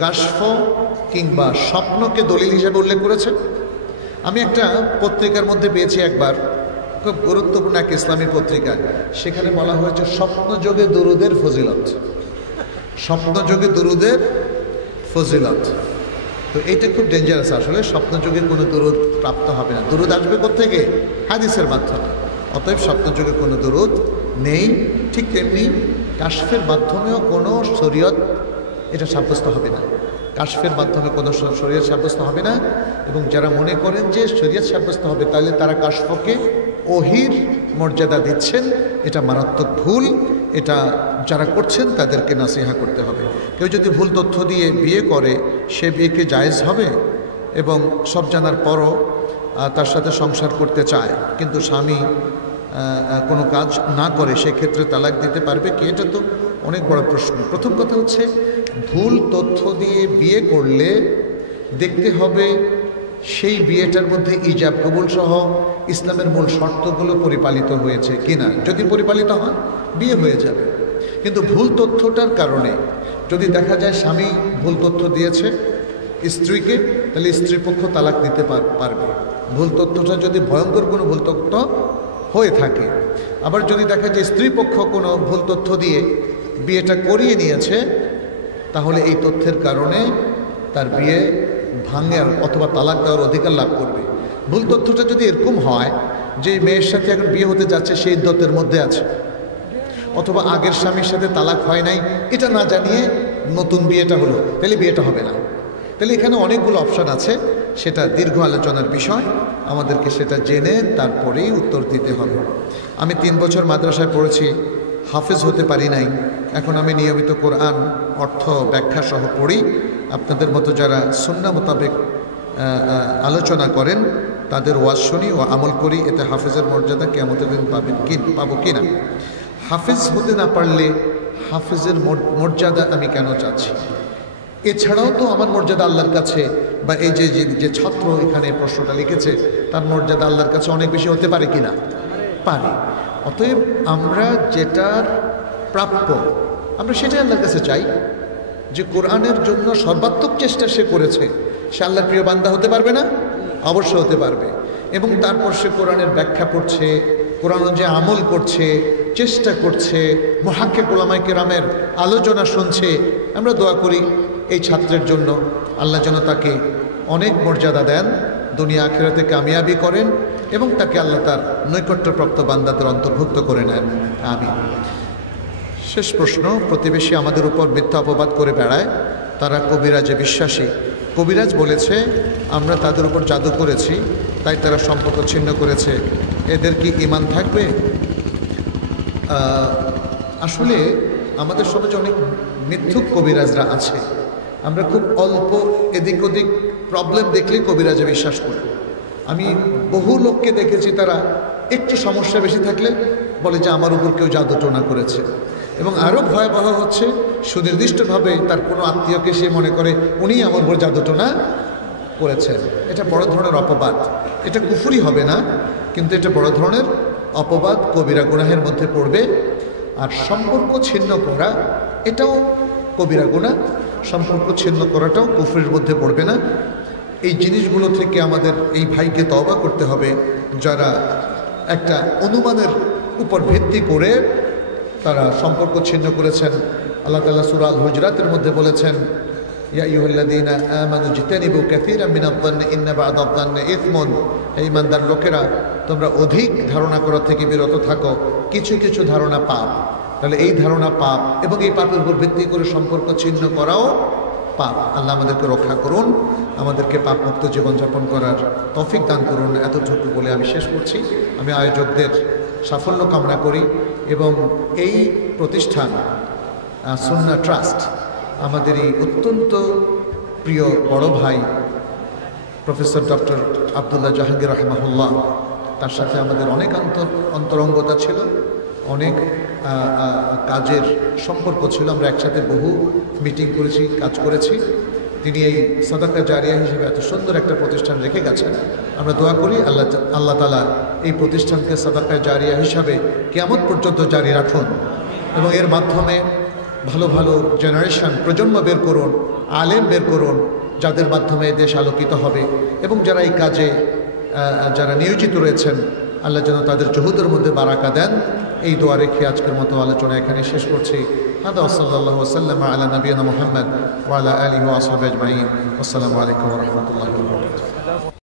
কাশফ কিংবা স্বপ্নকে দলিল হিসেবে উল্লেখ করেছেন? আমি একটা পত্রিকার মধ্যে পেয়েছি একবার, খুব গুরুত্বপূর্ণ এক ইসলামী পত্রিকা, সেখানে বলা হয়েছে স্বপ্নযোগে দুরুদের ফজিলত। স্বপ্নযোগে দুরুদের ফজিলত। তো এইটা খুব ডেঞ্জারাস। আসলে স্বপ্নযোগে কোনো দুরুদ প্রাপ্ত হবে না। দুরুদ আসবে কোত্থেকে? হাদিসের মাধ্যমে। অতএব স্বপ্নযোগে কোনো দুরুদ নেই। ঠিক তেমনি কাশফের মাধ্যমেও কোনো শরীয়ত এটা সাব্যস্ত হবে না। কাশফের মাধ্যমে কোনো শরীয়ত সাব্যস্ত হবে না। এবং যারা মনে করেন যে শরীয়ত সাব্যস্ত হবে, তাহলে তারা কাশফকে ওহির মর্যাদা দিচ্ছেন, এটা মারাত্মক ভুল। এটা যারা করছেন তাদেরকে নাসিহা করতে হবে। কেউ যদি ভুল তথ্য দিয়ে বিয়ে করে, সে বিয়েকে জায়েজ হবে? এবং সব জানার পরও তার সাথে সংসার করতে চায়, কিন্তু স্বামী কোনো কাজ না করে, সেক্ষেত্রে তালাক দিতে পারবে কি? এটা তো অনেক বড় প্রশ্ন। প্রথম কথা হচ্ছে, ভুল তথ্য দিয়ে বিয়ে করলে দেখতে হবে সেই বিয়েটার মধ্যে ইজাব কবুল সহ ইসলামের মূল শর্তগুলো পরিপালিত হয়েছে কিনা। যদি পরিপালিত হয়, বিয়ে হয়ে যাবে। কিন্তু ভুল তথ্যটার কারণে যদি দেখা যায় স্বামী ভুল তথ্য দিয়েছে স্ত্রীকে, তাহলে স্ত্রীপক্ষ তালাক দিতে পারবে। ভুল তথ্যটা যদি ভয়ঙ্কর কোনো ভুল তথ্য হয়ে থাকে। আবার যদি দেখা যায় স্ত্রীপক্ষ কোনো ভুল তথ্য দিয়ে বিয়েটা করিয়ে নিয়েছে, তাহলে এই তথ্যের কারণে তার বিয়ে ভাঙার অথবা তালাক দেওয়ার অধিকার লাভ করবে। ভুল তথ্যটা যদি এরকম হয় যে মেয়ের সাথে এখন বিয়ে হতে যাচ্ছে, সেই ইদ্যতের মধ্যে আছে, অথবা আগের স্বামীর সাথে তালাক হয় নাই, এটা না জানিয়ে নতুন বিয়েটা হলো, তাহলে বিয়েটা হবে না। তাহলে এখানে অনেকগুলো অপশান আছে, সেটা দীর্ঘ আলোচনার বিষয়, আমাদেরকে সেটা জেনে তারপরেই উত্তর দিতে হবে। আমি 3 বছর মাদ্রাসায় পড়েছি, হাফেজ হতে পারি নাই। এখন আমি নিয়মিত কোরআন অর্থ ব্যাখ্যা সহ পড়ি। আপনাদের মতো যারা সুন্নাহ মোতাবেক আলোচনা করেন, তাদের ওয়াজ শুনি ও আমল করি। এতে হাফেজের মর্যাদা কিয়ামতের দিন পাবো কিনা? হাফেজ হতে না পারলে হাফেজের মর্যাদা আমি কেন চাচ্ছি? এছাড়াও তো আমার মর্যাদা আল্লাহর কাছে, বা এই যে ছাত্র এখানে প্রশ্নটা লিখেছে, তার মর্যাদা আল্লাহর কাছে অনেক বেশি হতে পারে কিনা? পারে। অতএব আমরা যেটার প্রাপ্য, আমরা সেটাই আল্লাহর কাছে চাই। যে কোরআনের জন্য সর্বাত্মক চেষ্টা সে করেছে, সে আল্লাহর প্রিয় বান্দা হতে পারবে না? অবশ্যই হতে পারবে। এবং তারপর সে কোরআনের ব্যাখ্যা পড়ছে, কোরআন যে আমল করছে, চেষ্টা করছে, মুহাক্কিক উলামায়ে কেরামের আলোচনা শুনছে। আমরা দোয়া করি এই ছাত্রের জন্য, আল্লাহ যেন তাকে অনেক মর্যাদা দেন, দুনিয়া আখিরাতে কামিয়াবি করেন, এবং তাকে আল্লাহ তার নৈকট্যপ্রাপ্ত বান্দাদের অন্তর্ভুক্ত করে নেন। আমিন। শেষ প্রশ্ন, প্রতিবেশী আমাদের উপর মিথ্যা অপবাদ করে বেড়ায়, তারা কবিরাজে বিশ্বাসী। কবিরাজ বলেছে আমরা তাদের উপর জাদু করেছি, তাই তারা সম্পর্ক ছিন্ন করেছে, এদের কি ঈমান থাকবে? আসলে আমাদের সমাজে অনেক মিথ্যুক কবিরাজরা আছে। আমরা খুব অল্প এদিক ওদিক প্রবলেম দেখলেই কবিরাজে বিশ্বাস করি। আমি বহু লোককে দেখেছি, তারা একটু সমস্যা বেশি থাকলে বলে যে আমার উপর কেউ জাদু টোনা করেছে। এবং আরও ভয়াবহ হচ্ছে, সুনির্দিষ্টভাবে তার কোনো আত্মীয়কে সে মনে করে উনি আমার উপর জাদু টোনা করেছেন। এটা বড় ধরনের অপবাদ। এটা কুফরি হবে না, কিন্তু এটা বড় ধরনের অপবাদ কবিরা গুনাহের মধ্যে পড়বে। আর সম্পর্ক ছিন্ন করা এটাও কবিরা গুনাহ, সম্পর্ক ছিন্ন করাটাও কুফরের মধ্যে পড়বে না। এই জিনিসগুলো থেকে আমাদের এই ভাইকে তওবা করতে হবে, যারা একটা অনুমানের উপর ভিত্তি করে তারা সম্পর্ক ছিন্ন করেছেন। আল্লাহ তাআলা সূরা আল হুজরাতের মধ্যে বলেছেন, ইয়া আইয়ুহাল্লাযীনা আমানু ইজতানিবু কাসীরাম মিনায-যন্নি ইন্না বা'দায-যন্নি ইসমুন। হে ঈমানদার লোকেরা, তোমরা অধিক ধারণা করা থেকে বিরত থাকো, কিছু কিছু ধারণা পাপ। তাহলে এই ধারণা পাপ এবং এই পাপের উপর ভিত্তি করে সম্পর্ক ছিন্ন করাও পাপ। আল্লাহ আমাদেরকে রক্ষা করুন, আমাদেরকে পাপমুক্ত জীবনযাপন করার তৌফিক দান করুন। এতটুকু বলে আমি শেষ করছি। আমি আয়োজকদের সাফল্য কামনা করি এবং এই প্রতিষ্ঠান সুন্নাহ ট্রাস্ট আমাদের এই অত্যন্ত প্রিয় বড় ভাই প্রফেসর ডক্টর আব্দুল্লাহ জাহাঙ্গীর রাহিমাহুল্লাহ, তার সাথে আমাদের অনেক অন্তরঙ্গতা ছিল, অনেক কাজের সম্পর্ক ছিল। আমরা একসাথে বহু মিটিং করেছি, কাজ করেছি। তিনি এই সাদাকা জারিয়া হিসেবে এত সুন্দর একটা প্রতিষ্ঠান রেখে গেছেন। আমরা দোয়া করি আল্লাহ তাআলা এই প্রতিষ্ঠানকে সাদাকা জারিয়া হিসাবে কিয়ামত পর্যন্ত জারি রাখুন এবং এর মাধ্যমে ভালো ভালো জেনারেশন, প্রজন্ম বের করুন, আলেম বের করুন, যাদের মাধ্যমে দেশ আলোকিত হবে। এবং যারা এই কাজে যারা নিয়োজিত রয়েছেন, আল্লাহ যেন তাদের জহুদের মধ্যে বারাকা দেন। এই দোয়া রেখে আজকের মতো আলোচনা এখানে শেষ করছি। হাদা সাল্লাল্লাহু ওয়াসাল্লাম আলা নবিয়িনা মুহাম্মদ ওয়া আলা আলিহি ওয়া আসহাবিহি আজমাইন। আসসালামু আলাইকুম ওয়া রাহমাতুল্লাহি ওয়া বারাকাতুহু।